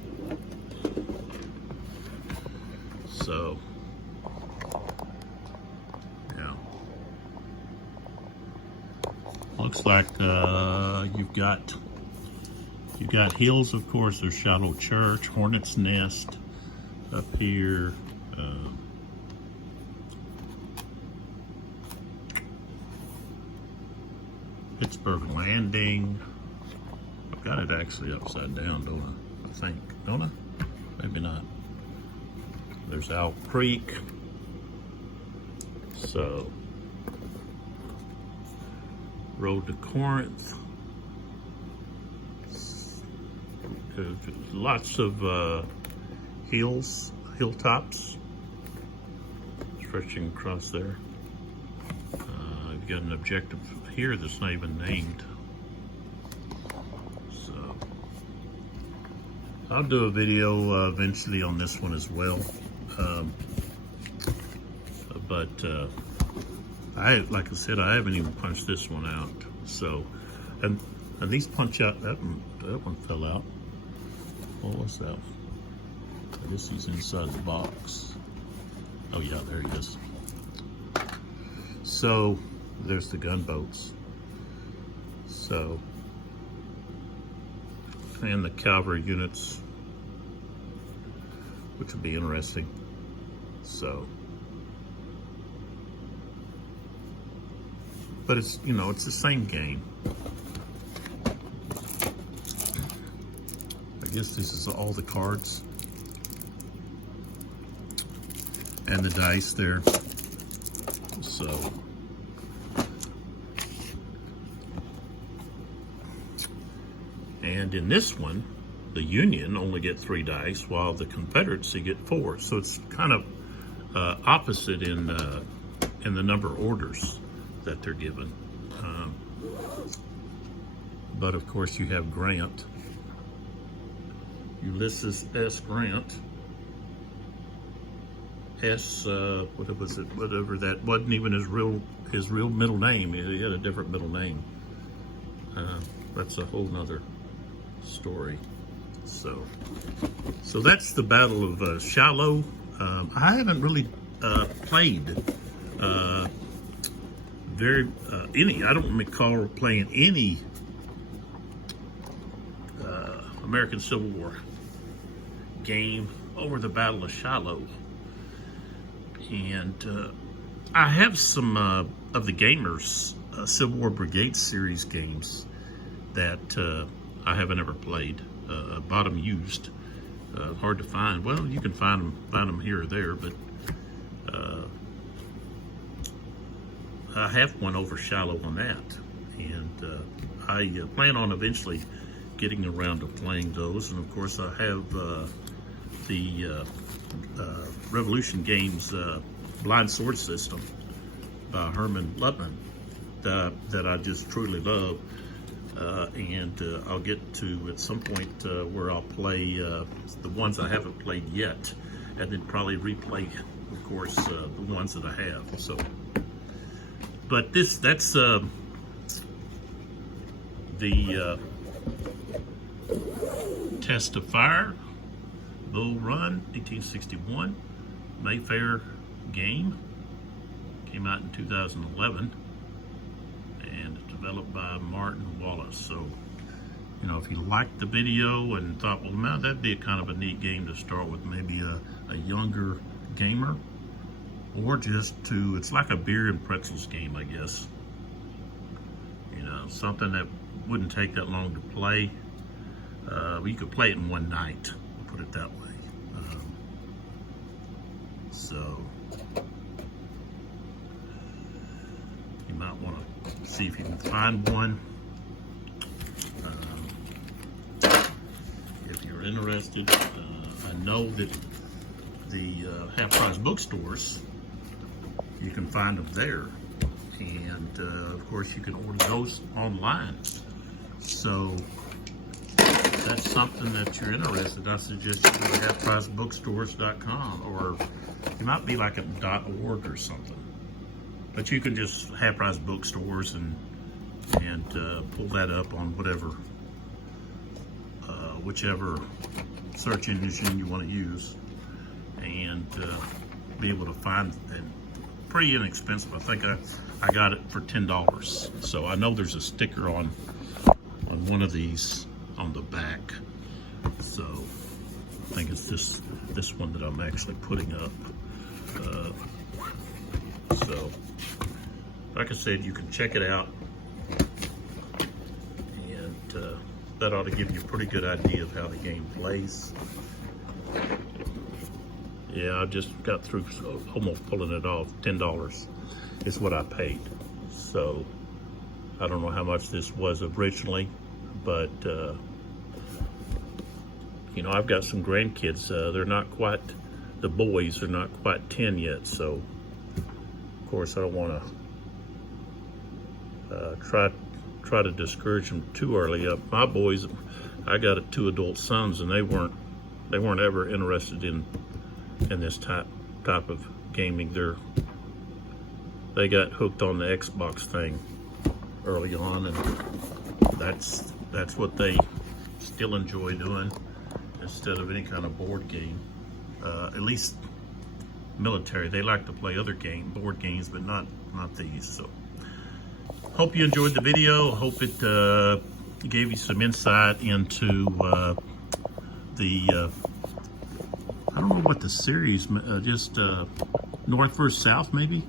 So, yeah. Looks like you've got hills, of course. There's Shallow Church, Hornet's Nest up here. Pittsburgh Landing. I've got it actually upside down, don't I? I think, don't I? Maybe not. There's Owl Creek. So, Road to Corinth. Lots of hilltops stretching across there. You've got an objective here that's not even named. So I'll do a video eventually on this one as well. But like I said, I haven't even punched this one out. So, and these punch out, that one fell out. What was that? I guess he's inside the box. Oh yeah, there he is. So, there's the gunboats. So, and the cavalry units, which would be interesting. So, but it's, you know, it's the same game. I guess this is all the cards and the dice there. So, and in this one, the Union only get 3 dice, while the Confederacy get 4. So it's kind of opposite in the number of orders that they're given. But of course you have Grant, Ulysses S. Grant, what was it? Whatever that wasn't even his real middle name. He had a different middle name. That's a whole nother story. So that's the Battle of Shiloh. I haven't really played any. I don't recall playing any American Civil War game over the Battle of Shiloh. And I have some of the Gamers Civil War Brigade series games that I haven't ever played. Bought them used, hard to find. Well, you can find them here or there, but I have one over Shiloh on that, and I plan on eventually getting around to playing those. And of course, I have the Revolution Games Blind Sword System by Herman Lutman that I just truly love. And I'll get to at some point where I'll play the ones I haven't played yet, and then probably replay, of course, the ones that I have. So, but that's the Test of Fire, Bull Run, 1861, Mayfair game, came out in 2011. Developed by Martin Wallace. So, you know, if you liked the video and thought, well, man, that'd be a kind of a neat game to start with, maybe a younger gamer, or just it's like a beer and pretzels game, I guess. You know, something that wouldn't take that long to play. You could play it in one night, put it that way. So you might want to see if you can find one. If you're interested, I know that the half-price bookstores, you can find them there, and of course you can order those online. So if that's something that you're interested in, I suggest you go to halfpricebookstores.com, or it might be like a .org or something. But you can just half-price bookstores and pull that up on whichever search engine you want to use, and be able to find it. Pretty inexpensive. I think I got it for $10. So I know there's a sticker on one of these on the back. So I think it's this one that I'm actually putting up. So, like I said, you can check it out, and that ought to give you a pretty good idea of how the game plays. Yeah, I just got through almost pulling it off. $10 is what I paid. So, I don't know how much this was originally, but, you know, I've got some grandkids. They're not quite, the boys are not quite 10 yet, so of course I don't want to try to discourage them too early. My boys, I got 2 adult sons, and they weren't ever interested in this type of gaming. They got hooked on the Xbox thing early on, and that's what they still enjoy doing instead of any kind of board game. At least military, they like to play other board games, but not these. So hope you enjoyed the video. Hope it gave you some insight into the I don't know what the series, just North versus South, maybe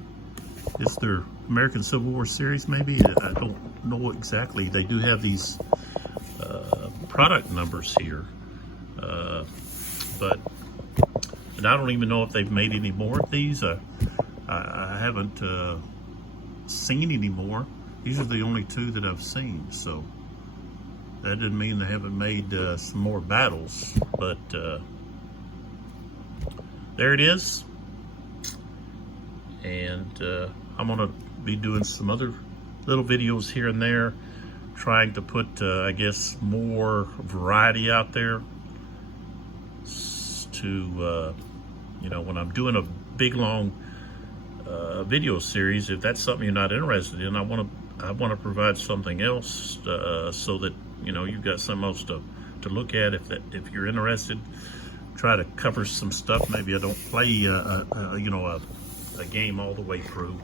it's their American Civil War series, maybe. I don't know exactly. They do have these product numbers here, but and I don't even know if they've made any more of these. I haven't seen any more. These are the only 2 that I've seen, so that doesn't mean they haven't made some more battles, but there it is. And I'm gonna be doing some other little videos here and there, trying to put, I guess, more variety out there to, you know, when I'm doing a big long video series, if that's something you're not interested in, I want to provide something else so that, you know, you've got something else to look at. If you're interested, try to cover some stuff. Maybe I don't play you know, a game all the way through,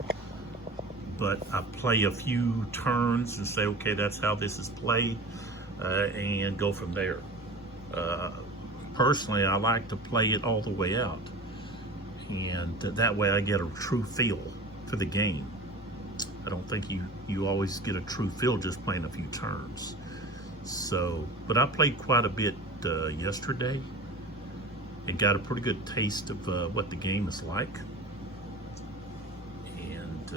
but I play a few turns and say, okay, that's how this is played, and go from there. Personally, I like to play it all the way out, and that way I get a true feel for the game. I don't think you always get a true feel just playing a few turns. So, but I played quite a bit yesterday and got a pretty good taste of what the game is like. And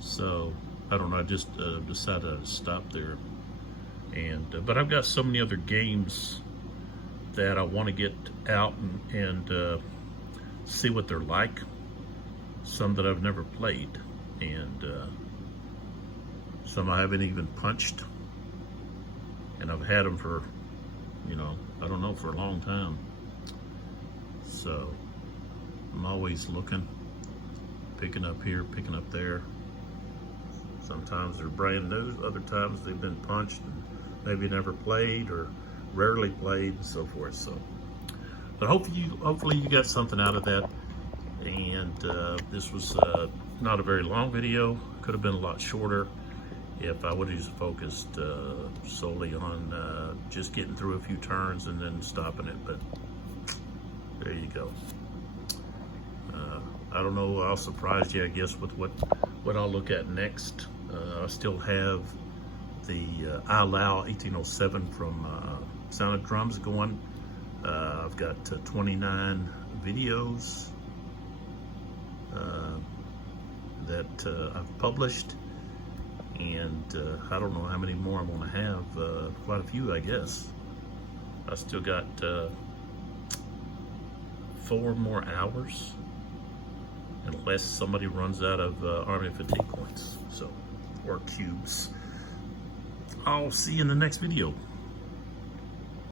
so, I don't know, I just decided to stop there. And but I've got so many other games that I want to get out and see what they're like. Some that I've never played, and some I haven't even punched. And I've had them for, you know, I don't know, for a long time. So I'm always looking, picking up here, picking up there. Sometimes they're brand new, other times they've been punched and maybe never played or rarely played and so forth. So, but hopefully you got something out of that. And this was not a very long video. Could have been a lot shorter if I would have just focused solely on just getting through a few turns and then stopping it. But there you go. I don't know, I'll surprise you, I guess, with what I'll look at next. I still have the I Allow 1807 from Sound of Drums going. I've got 29 videos that I've published, and I don't know how many more I'm going to have. Quite a few, I guess. I still got 4 more hours, unless somebody runs out of Army fatigue points, so, or cubes. I'll see you in the next video.